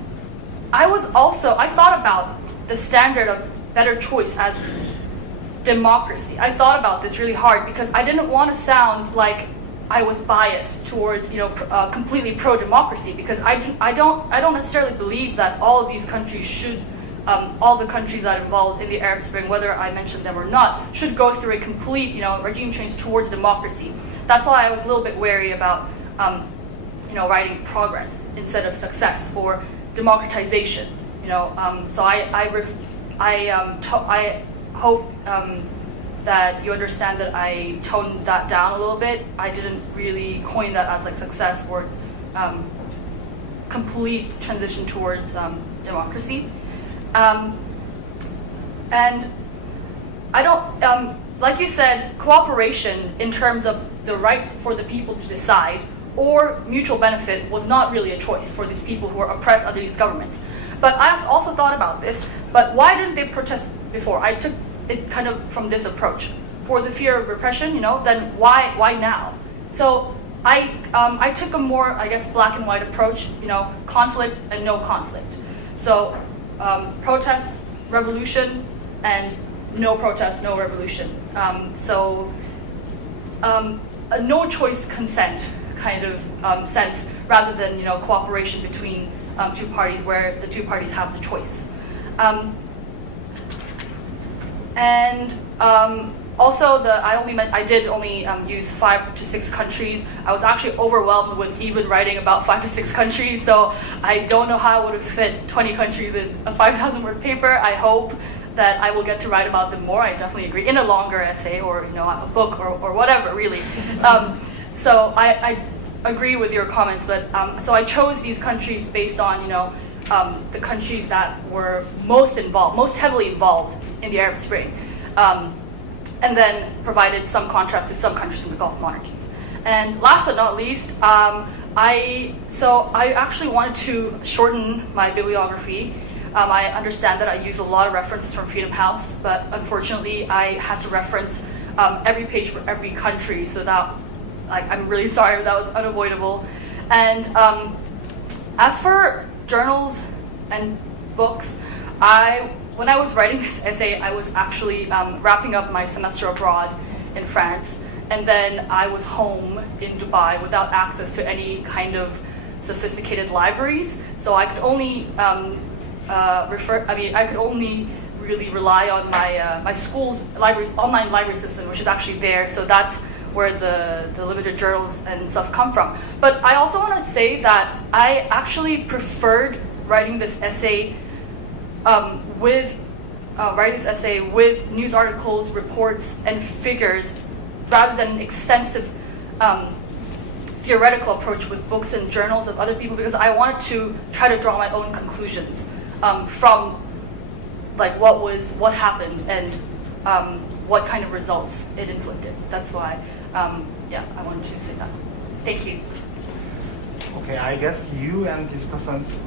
I thought about the standard of better choice as democracy. I thought about this really hard because I didn't want to sound like I was biased towards completely pro-democracy, because I don't necessarily believe that all of these countries should. All the countries that are involved in the Arab Spring, whether I mentioned them or not, should go through a complete, regime change towards democracy. That's why I was a little bit wary about, writing progress instead of success or democratization. So I hope that you understand that I toned that down a little bit. I didn't really coin that as success or complete transition towards democracy. And I don't, like you said, cooperation in terms of the right for the people to decide or mutual benefit was not really a choice for these people who are oppressed under these governments. But I've also thought about this, but why didn't they protest before? I took it kind of from this approach. for the fear of repression, then why now? So I took a more, I guess, black and white approach, conflict and no conflict. So protests, revolution, and no protest, no revolution. A no choice consent kind of sense, rather than cooperation between two parties where the two parties have the choice. Also, I did only use 5 to 6 countries. I was actually overwhelmed with even writing about 5 to 6 countries, so I don't know how I would have fit 20 countries in a 5,000-word paper. I hope that I will get to write about them more. I definitely agree, in a longer essay or a book or whatever, really. So I agree with your comments. That so I chose these countries based on the countries that were most heavily involved in the Arab Spring. And then provided some contrast to some countries in the Gulf monarchies. And last but not least, I actually wanted to shorten my bibliography. I understand that I use a lot of references from Freedom House, but unfortunately I had to reference every page for every country, so that I'm really sorry, but that was unavoidable. And as for journals and books, when I was writing this essay, I was actually wrapping up my semester abroad in France, and then I was home in Dubai without access to any kind of sophisticated libraries, so I could only I could only really rely on my school's online library system, which is actually there. So that's where the limited journals and stuff come from. But I also want to say that I actually preferred writing this essay with news articles, reports, and figures, rather than an extensive theoretical approach with books and journals of other people, because I wanted to try to draw my own conclusions from what happened and what kind of results it inflicted. That's why, I wanted to say that. Thank you. Okay, I guess you and discussants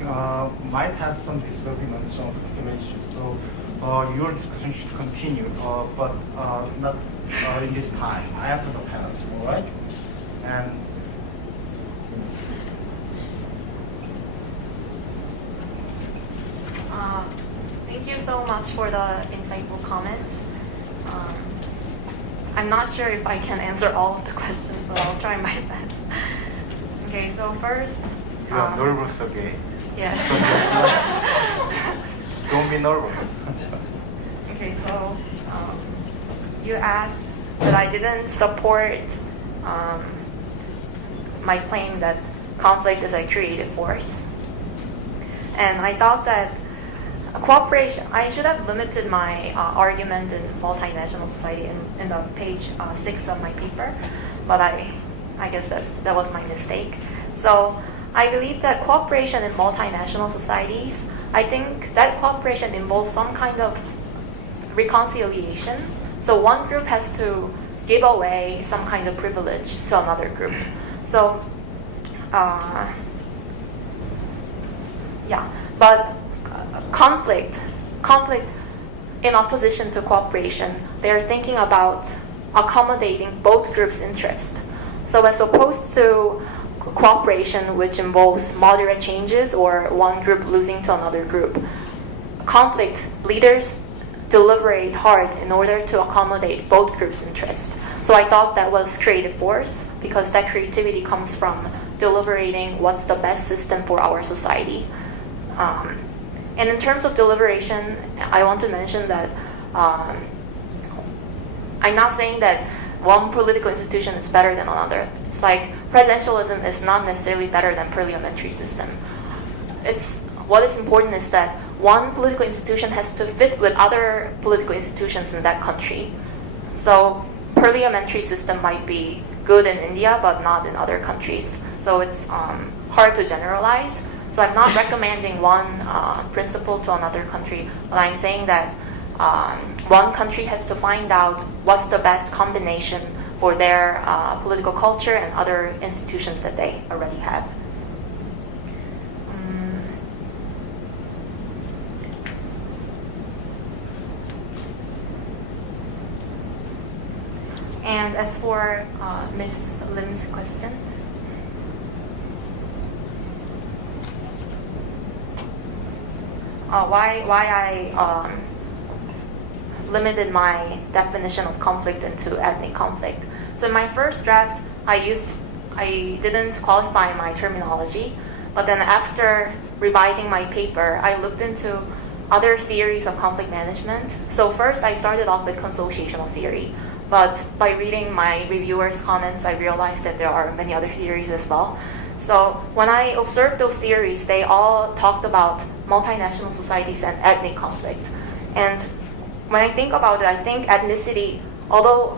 might have some disagreements on particular issues. So your discussion should continue, but not in this time. After the panel, all right? And thank you so much for the insightful comments. I'm not sure if I can answer all of the questions, but I'll try my best. Okay, so first... You are nervous, okay? Yes. Don't be nervous. Okay, so you asked that I didn't support my claim that conflict is a creative force. And I thought that cooperation, I should have limited my argument in multinational society in the page 6 of my paper, but I guess that was my mistake. So I believe that cooperation in multinational societies, I think that cooperation involves some kind of reconciliation. So one group has to give away some kind of privilege to another group. So, but conflict in opposition to cooperation, they're thinking about accommodating both groups' interests. So as opposed to cooperation, which involves moderate changes or one group losing to another group, conflict leaders deliberate hard in order to accommodate both groups' interests. So I thought that was creative force, because that creativity comes from deliberating what's the best system for our society. And in terms of deliberation, I want to mention that I'm not saying that one political institution is better than another. It's like presidentialism is not necessarily better than parliamentary system. What is important is that one political institution has to fit with other political institutions in that country. So parliamentary system might be good in India, but not in other countries. So it's hard to generalize. So I'm not recommending one principle to another country, but I'm saying that one country has to find out what's the best combination for their political culture and other institutions that they already have. as for Ms. Lim's question, why I limited my definition of conflict into ethnic conflict. So in my first draft, I didn't qualify my terminology, but then after revising my paper, I looked into other theories of conflict management. So first, I started off with consociational theory, but by reading my reviewers' comments, I realized that there are many other theories as well. So when I observed those theories, they all talked about multinational societies and ethnic conflict. And when I think about it, I think ethnicity, although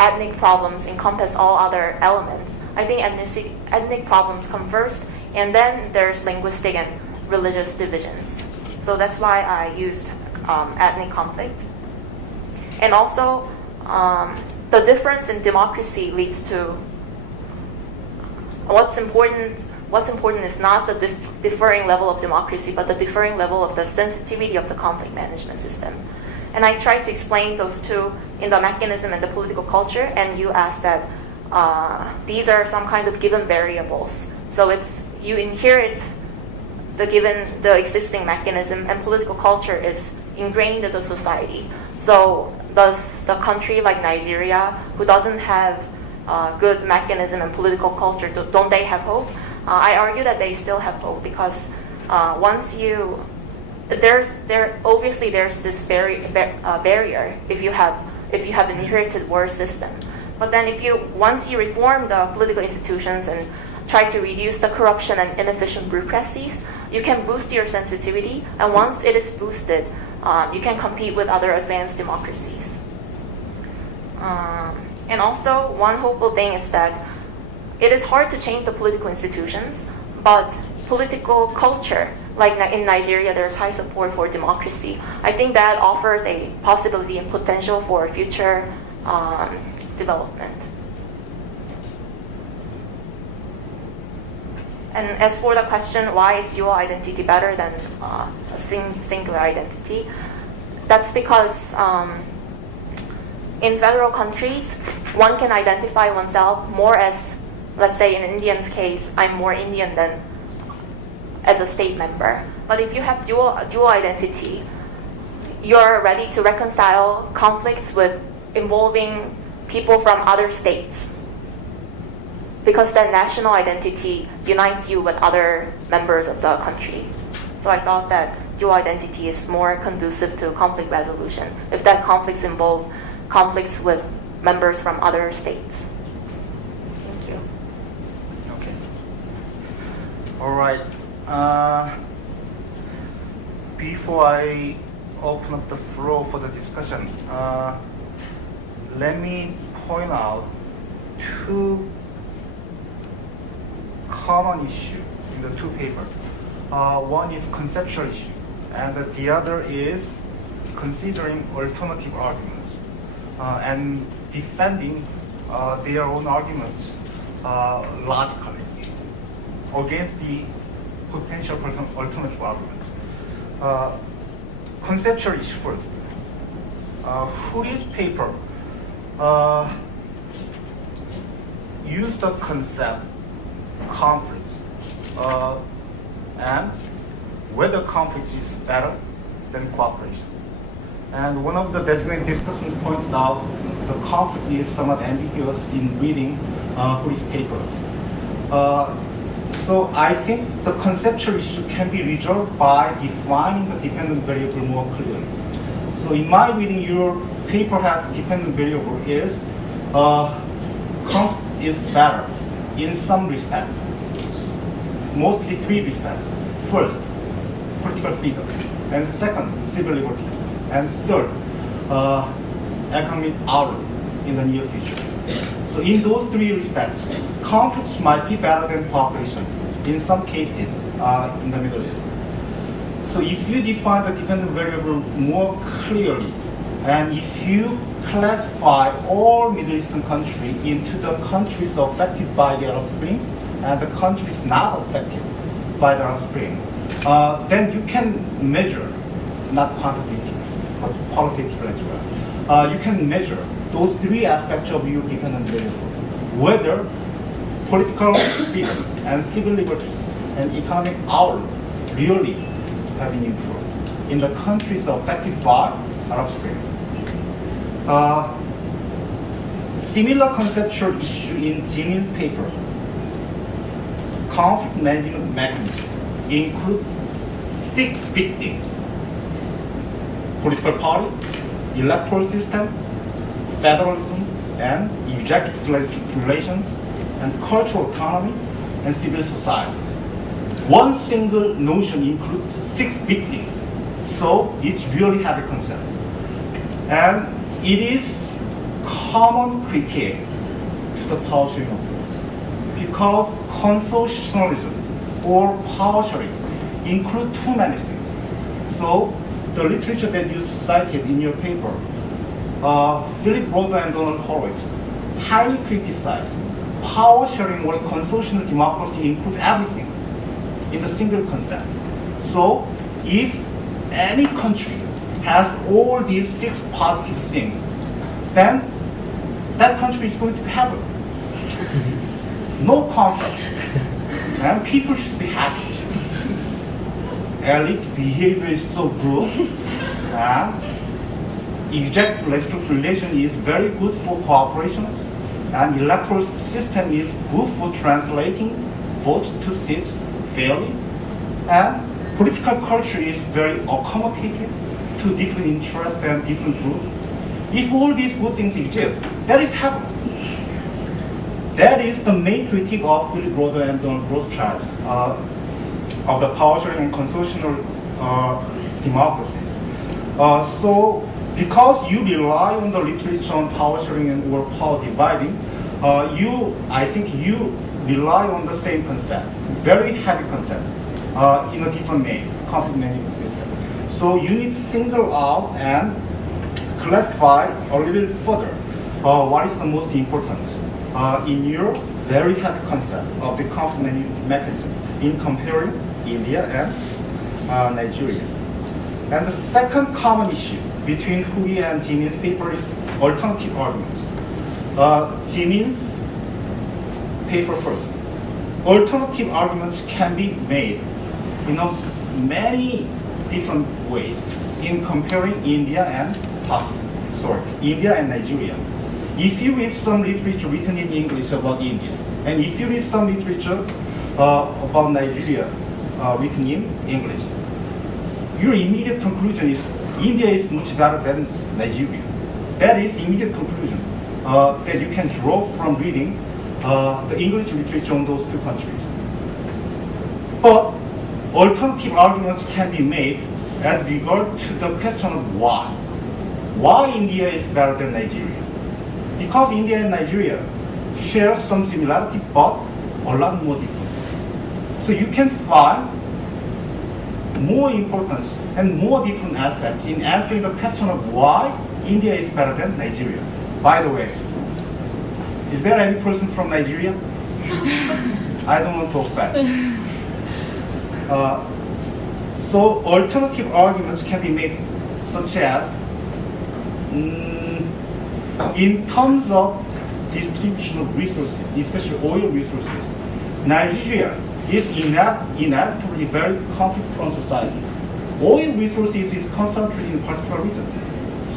ethnic problems encompass all other elements, I think ethnic problems come first, and then there's linguistic and religious divisions. So that's why I used ethnic conflict. And also, the difference in democracy leads to what's important is not the differing level of democracy, but the differing level of the sensitivity of the conflict management system. And I tried to explain those two in the mechanism and the political culture, and you asked that these are some kind of given variables. So you inherit the existing mechanism, and political culture is ingrained in the society. So does the country like Nigeria, who doesn't have good mechanism and political culture, don't they have hope? I argue that they still have hope, because obviously there's this barrier if you have an inherited war system. But then once you reform the political institutions and try to reduce the corruption and inefficient bureaucracies, you can boost your sensitivity, and once it is boosted, you can compete with other advanced democracies. And also, one hopeful thing is that it is hard to change the political institutions, but political culture, like in Nigeria, there's high support for democracy. I think that offers a possibility and potential for future development. And as for the question, why is dual identity better than a singular identity? That's because in federal countries, one can identify oneself more as, let's say in an Indian's case, I'm more Indian than as a state member. But if you have dual identity, you're ready to reconcile conflicts involving people from other states, because that national identity unites you with other members of the country. So I thought that dual identity is more conducive to conflict resolution if that conflicts involve conflicts with members from other states. Thank you. Okay. All right. Before I open up the floor for the discussion, let me point out two common issues in the two papers. One is conceptual issue, and the other is considering alternative arguments and defending their own arguments logically against the potential alternative arguments. Conceptual issue first. Huri's paper used the concept conflicts and whether conflicts is better than cooperation. And one of the designated discussants points out the conflict is somewhat ambiguous in reading Huri's paper. So I think the conceptual issue can be resolved by defining the dependent variable more clearly. So in my reading, your paper has the dependent variable is conflict is better in some respect, mostly three respects. First, political freedom, and second, civil liberty, and third, economic outlook in the near future. So in those three respects, conflicts might be better than cooperation in some cases in the Middle East. So if you define the dependent variable more clearly, and if you classify all Middle Eastern countries into the countries affected by the Arab Spring and the countries not affected by the Arab Spring, then you can measure, not quantitatively, but qualitatively as well. You can measure those three aspects of your dependent variable, whether political freedom and civil liberty and economic outlook really have been improved in the countries affected by Arab Spring. Similar conceptual issue in Jimin's paper, conflict management mechanism, include 6 big things: political party, electoral system, federalism, and executive legislative relations, and cultural autonomy, and civil society. One single notion includes 6 big things, so it's really heavy concept. And it is common critique to the power sharing approach, because constitutionalism or power sharing include too many things. So the literature that you cited in your paper, Philip Roder and Donald Horowitz, highly criticized power sharing or constitutional democracy include everything in the single concept. So if any country has all these 6 positive things, then that country is going to heaven. No conflict. And people should be happy. Elite behavior is so good. And executive legislative relation is very good for cooperation. And electoral system is good for translating votes to seats fairly. And political culture is very accommodating to different interests and different groups. If all these good things exist, that is heaven. That is the main critique of Philip Roder and Donald Rothschild of the power sharing and constitutional democracies. So, because you rely on the literature on power sharing and or power dividing, I think you rely on the same concept, very heavy concept, in a different name, conflict management system. So you need to single out and classify a little further what is the most important in your very heavy concept of the conflict management mechanism in comparing India and Nigeria. And the second common issue between Hui and Jimin's paper is alternative arguments. Jimin's paper first. Alternative arguments can be made in many different ways in comparing India and India and Nigeria. If you read some literature written in English about India, and if you read some literature about Nigeria written in English, your immediate conclusion is India is much better than Nigeria. That is the immediate conclusion that you can draw from reading the English literature on those two countries. But alternative arguments can be made as regard to the question of why. Why India is better than Nigeria? Because India and Nigeria share some similarity but a lot more differences. So you can find more importance and more different aspects in answering the question of why India is better than Nigeria. By the way, is there any person from Nigeria? I don't want to offend. So alternative arguments can be made such as in terms of distribution of resources, especially oil resources, Nigeria is inevitably very conflict-prone societies. Oil resources is concentrated in particular regions.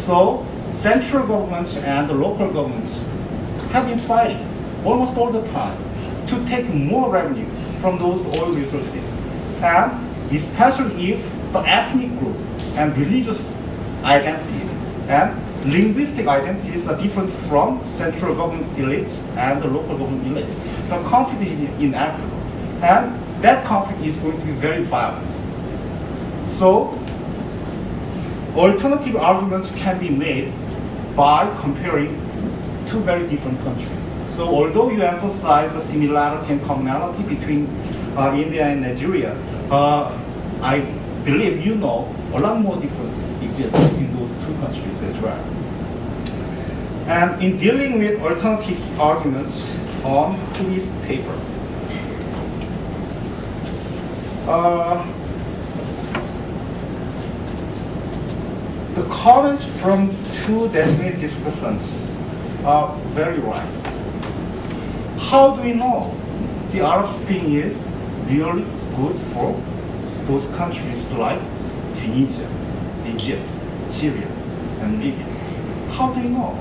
So central governments and the local governments have been fighting almost all the time to take more revenue from those oil resources. And especially if the ethnic group and religious identities and linguistic identities are different from central government elites and the local government elites, the conflict is inevitable. And that conflict is going to be very violent. So alternative arguments can be made by comparing two very different countries. So although you emphasize the similarity and commonality between India and Nigeria, I believe you know a lot more differences exist between those two countries as well. And in dealing with alternative arguments on Hui's paper, the comments from two designated discussants are very right. How do we know the Arab Spring is really good for those countries like Tunisia, Egypt, Syria, and Libya? How do we know?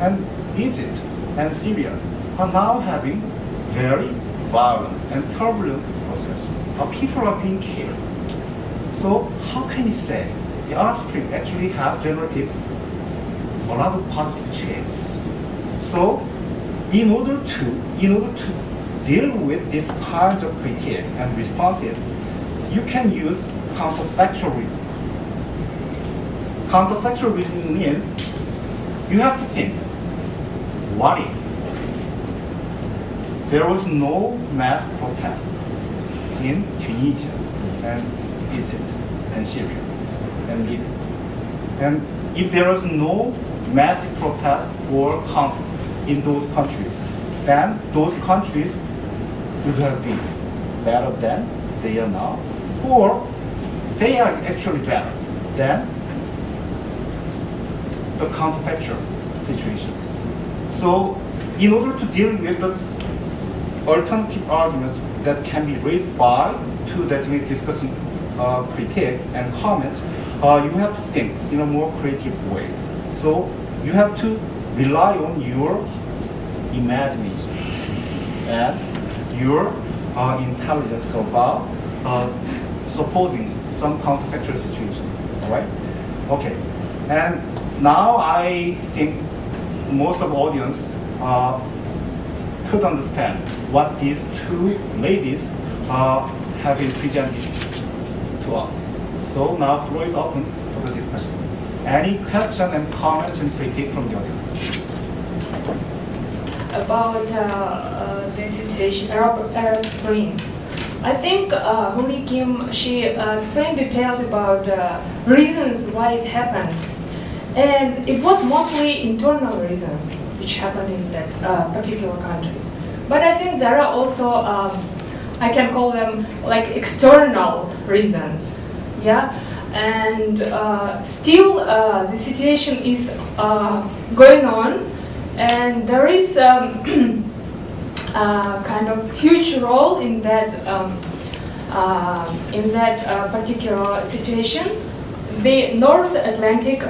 And Egypt and Syria are now having very violent and turbulent process. People are being killed. So how can you say the Arab Spring actually has generated a lot of positive change? So in order to deal with these kinds of critique and responses, you can use counterfactual reasons. Counterfactual reasoning means you have to think, what if there was no mass protest in Tunisia and Egypt and Syria and Libya? And if there was no massive protest or conflict in those countries, then those countries would have been better than they are now, or they are actually better than the counterfactual situations. So in order to deal with the alternative arguments that can be raised by two designated discussing critique and comments, you have to think in a more creative ways. So you have to rely on your imagination and your intelligence about supposing some counterfactual situation. All right? Okay. And now I think most of the audience could understand what these two ladies have been presenting to us. So now floor is open for the discussion. Any question and comments and critique from the audience? About the situation, Arab Spring. I think Huri Kim, she explained details about reasons why it happened. And it was mostly internal reasons which happened in that particular countries. But I think there are also, I can call them like external reasons. Yeah, and still the situation is going on, and there is kind of huge role in that particular situation. The North Atlantic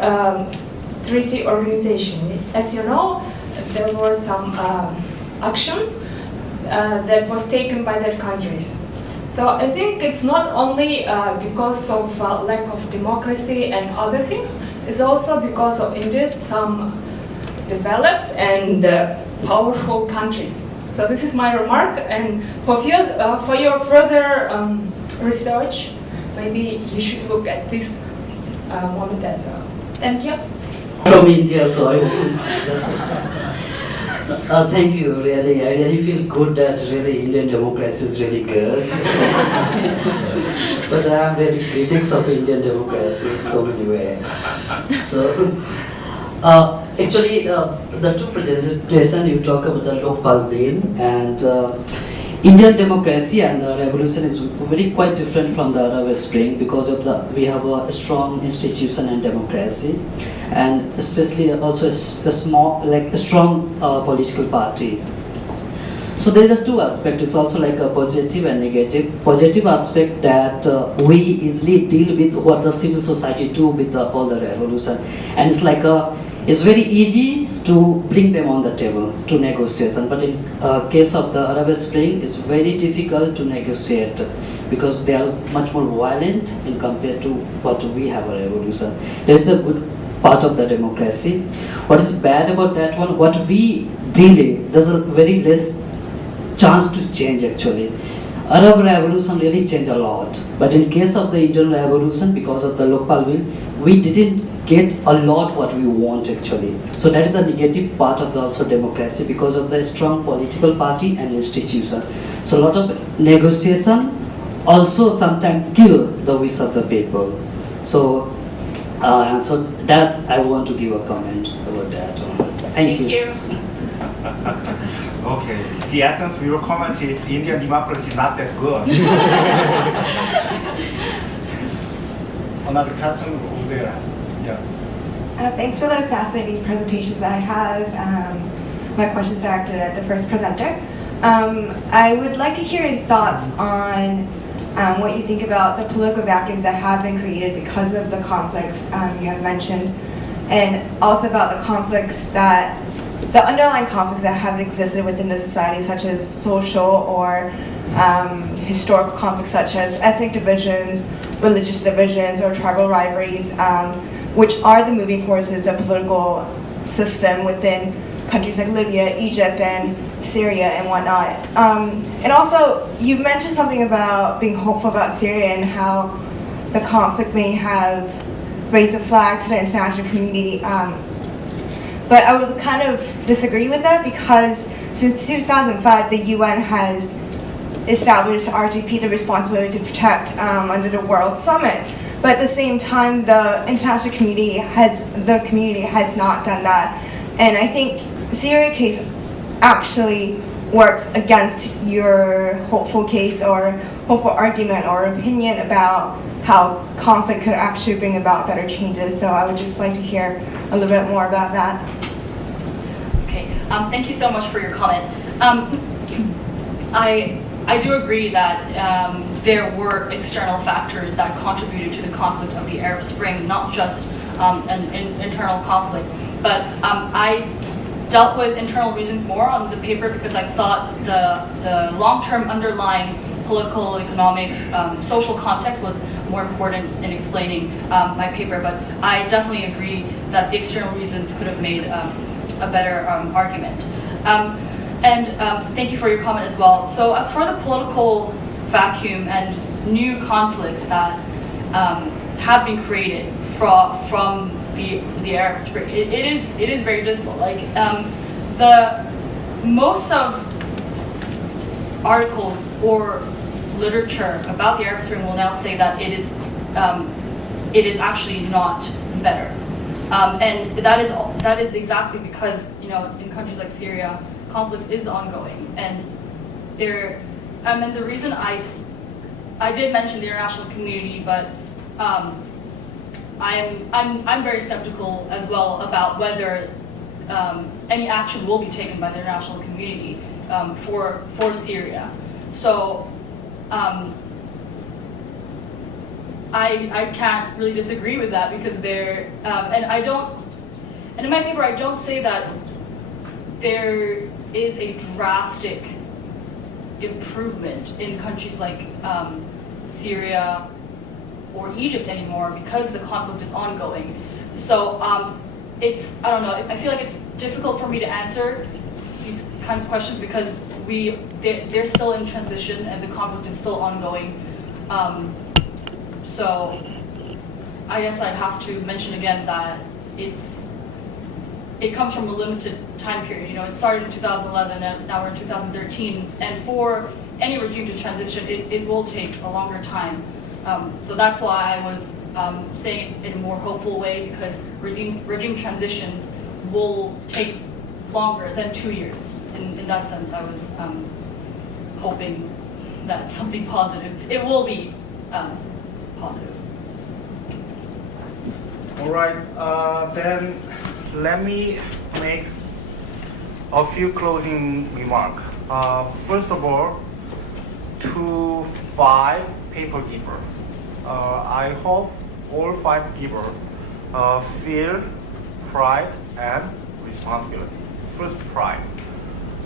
Treaty Organization, as you know, there were some actions that was taken by that countries. So I think it's not only because of lack of democracy and other things, it's also because of interest some developed and powerful countries. So this is my remark, and for your further research, maybe you should look at this moment as well. Thank you. From India, so I won't just... thank you, really. I really feel good that really Indian democracy is really good. But I am very critics of Indian democracy in so many ways. So, actually, the two presentations you talk about the Lokpal bill and Indian democracy and the revolution is very quite different from the Arab Spring because of we have a strong institution and democracy, and especially also a strong political party. So there is two aspects. It's also like a positive and negative. Positive aspect that we easily deal with what the civil society do with all the revolution, and it's like it's very easy to bring them on the table to negotiation. But in case of the Arab Spring, it's very difficult to negotiate because they are much more violent in compared to what we have a revolution. There's a good part of the democracy. What is bad about that one? What we deal in, there's a very less chance to change actually. Arab revolution really changed a lot. But in case of the Indian revolution, because of the Lokpal bill, we didn't get a lot what we want actually. So that is a negative part of the also democracy because of the strong political party and institution. So a lot of negotiation also sometimes kill the wish of the people. So so that's I want to give a comment about that. Thank you. Okay, the essence of your comment is Indian democracy is not that good. Another question over there. Yeah. Thanks for the fascinating presentations. I have my questions directed at the first presenter. I would like to hear your thoughts on what you think about the political vacuums that have been created because of the conflicts you have mentioned, and also about the conflicts that, the underlying conflicts that have existed within the society, such as social or historical conflicts such as ethnic divisions, religious divisions, or tribal rivalries, which are the moving forces of political system within countries like Libya, Egypt, and Syria, and whatnot. And also, you mentioned something about being hopeful about Syria and how the conflict may have raised a flag to the international community. But I would kind of disagree with that, because since 2005, the UN has established RGP the responsibility to protect under the World Summit. But at the same time, the international community has not done that. And I think the Syria case actually works against your hopeful case or hopeful argument or opinion about how conflict could actually bring about better changes. So I would just like to hear a little bit more about that. Okay, thank you so much for your comment. I do agree that there were external factors that contributed to the conflict of the Arab Spring, not just an internal conflict. But I dealt with internal reasons more on the paper because I thought the long-term underlying political, economics, social context was more important in explaining my paper. But I definitely agree that the external reasons could have made a better argument. And thank you for your comment as well. So as for the political vacuum and new conflicts that have been created from the Arab Spring, it is very dismal. Like the most of articles or literature about the Arab Spring will now say that it is actually not better, and that is exactly because in countries like Syria, conflict is ongoing, and and the reason I did mention the international community, but I'm very skeptical as well about whether any action will be taken by the international community for Syria. So I can't really disagree with that because and in my paper I don't say that there is a drastic improvement in countries like Syria or Egypt anymore because the conflict is ongoing. So I don't know, I feel like it's difficult for me to answer these kinds of questions because they're still in transition and the conflict is still ongoing. So I guess I'd have to mention again that it comes from a limited time period. It started in 2011 and now we're in 2013. And for any regime to transition, it will take a longer time. So that's why I was saying it in a more hopeful way, because regime transitions will take longer than 2 years. In that sense, I was hoping that something positive. It will be positive. All right, then let me make a few closing remarks. First of all, to 5 paper givers, I hope all 5 givers feel pride and responsibility. First, pride.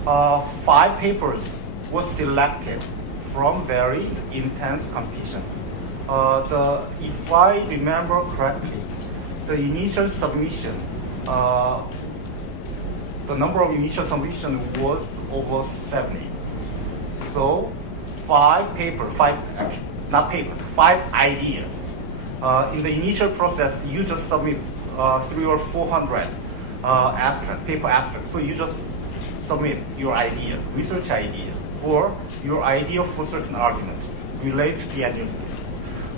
5 papers were selected from very intense competition. If I remember correctly, the initial submission, the number of initial submission was over 70. So 5 ideas. In the initial process, you just submit 300 or 400 paper abstracts. So you just submit your idea, research idea, or your idea for certain argument related to the university.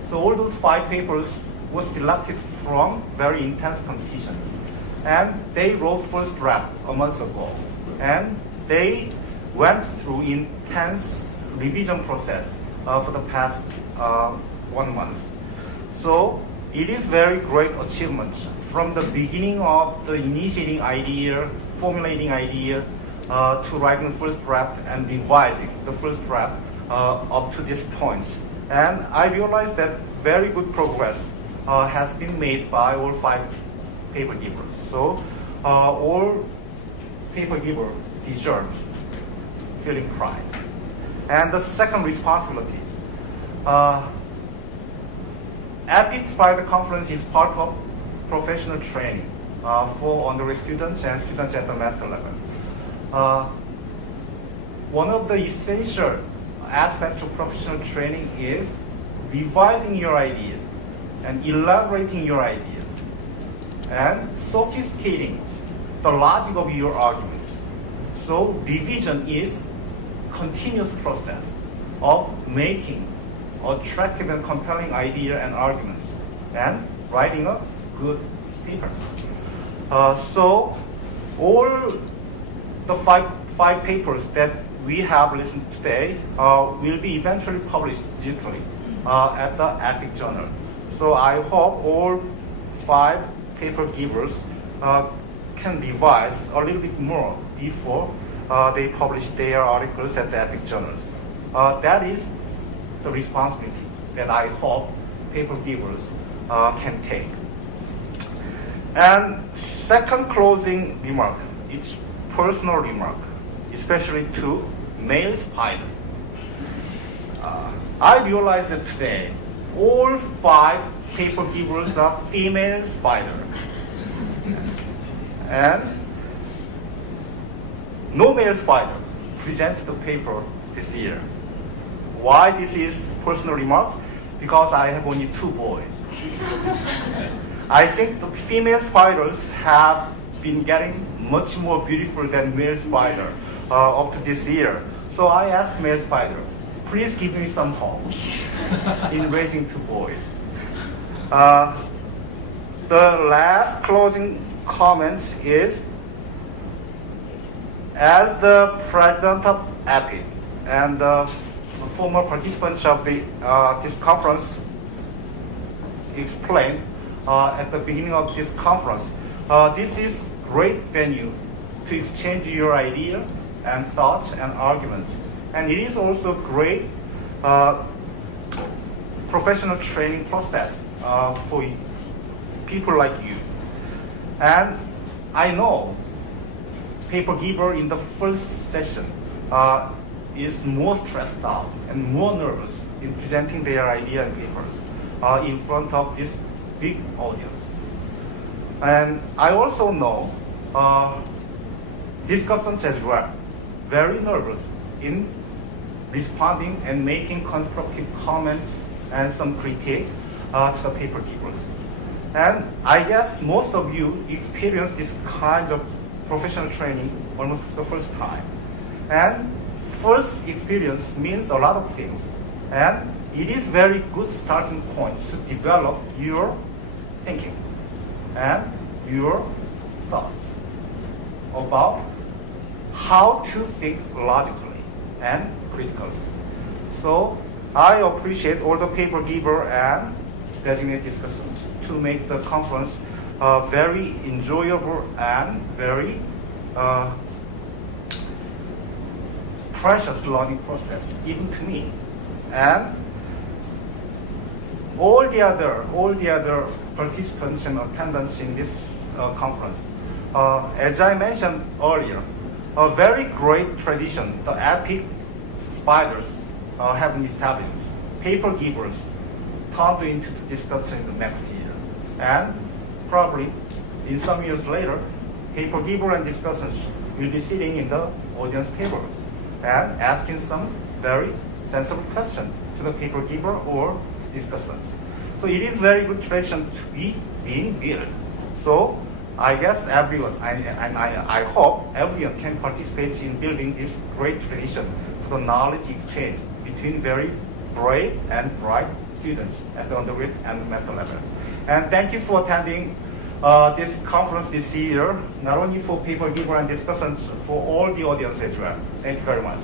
So all those 5 papers were selected from very intense competitions. And they wrote first draft a month ago. And they went through intense revision process for the past 1 month. So it is very great achievement from the beginning of the initiating idea, formulating idea, to writing the first draft and revising the first draft up to this point. And I realized that very good progress has been made by all 5 paper givers. So all paper givers deserve feeling pride. And the second responsibility, EPIK Spiders Conference is part of professional training for undergraduate students and students at the master level. One of the essential aspects of professional training is revising your idea and elaborating your idea and sophisticating the logic of your argument. So revision is continuous process of making attractive and compelling idea and arguments and writing a good paper. So all the five papers that we have listened today will be eventually published digitally at the EPIK Journal. So I hope all 5 paper givers can revise a little bit more before they publish their articles at the EPIK Journals. That is the responsibility that I hope paper givers can take. And second closing remark, it's personal remark, especially to male spider. I realized that today all 5 paper givers are female spider. And no male spider presented the paper this year. Why this is personal remark? Because I have only 2 boys. I think the female spiders have been getting much more beautiful than male spider up to this year. So I asked male spider, please give me some help in raising 2 boys. The last closing comments is, as the president of EPIK and the former participants of this conference explained at the beginning of this conference, this is great venue to exchange your idea and thoughts and arguments. And it is also great professional training process for people like you. And I know paper giver in the first session is more stressed out and more nervous in presenting their idea and papers in front of this big audience. And I also know discussants as well, very nervous in responding and making constructive comments and some critique to the paper givers. And I guess most of you experience this kind of professional training almost for the first time. And first experience means a lot of things. And it is very good starting point to develop your thinking and your thoughts about how to think logically and critically. So I appreciate all the paper giver and designated discussants to make the conference very enjoyable and very precious learning process, even to me. And all the other participants and attendants in this conference, as I mentioned earlier, a very great tradition the EPIK Spiders have been established. Paper givers turned into the discussion in the next year. And probably in some years later, paper giver and discussants will be sitting in the audience tables and asking some very sensible question to the paper giver or discussants. So it is very good tradition to be being built. So I guess everyone, and I hope everyone can participate in building this great tradition for the knowledge exchange between very brave and bright students at the undergraduate and master level. And thank you for attending this conference this year, not only for paper giver and discussants, for all the audience as well. Thank you very much.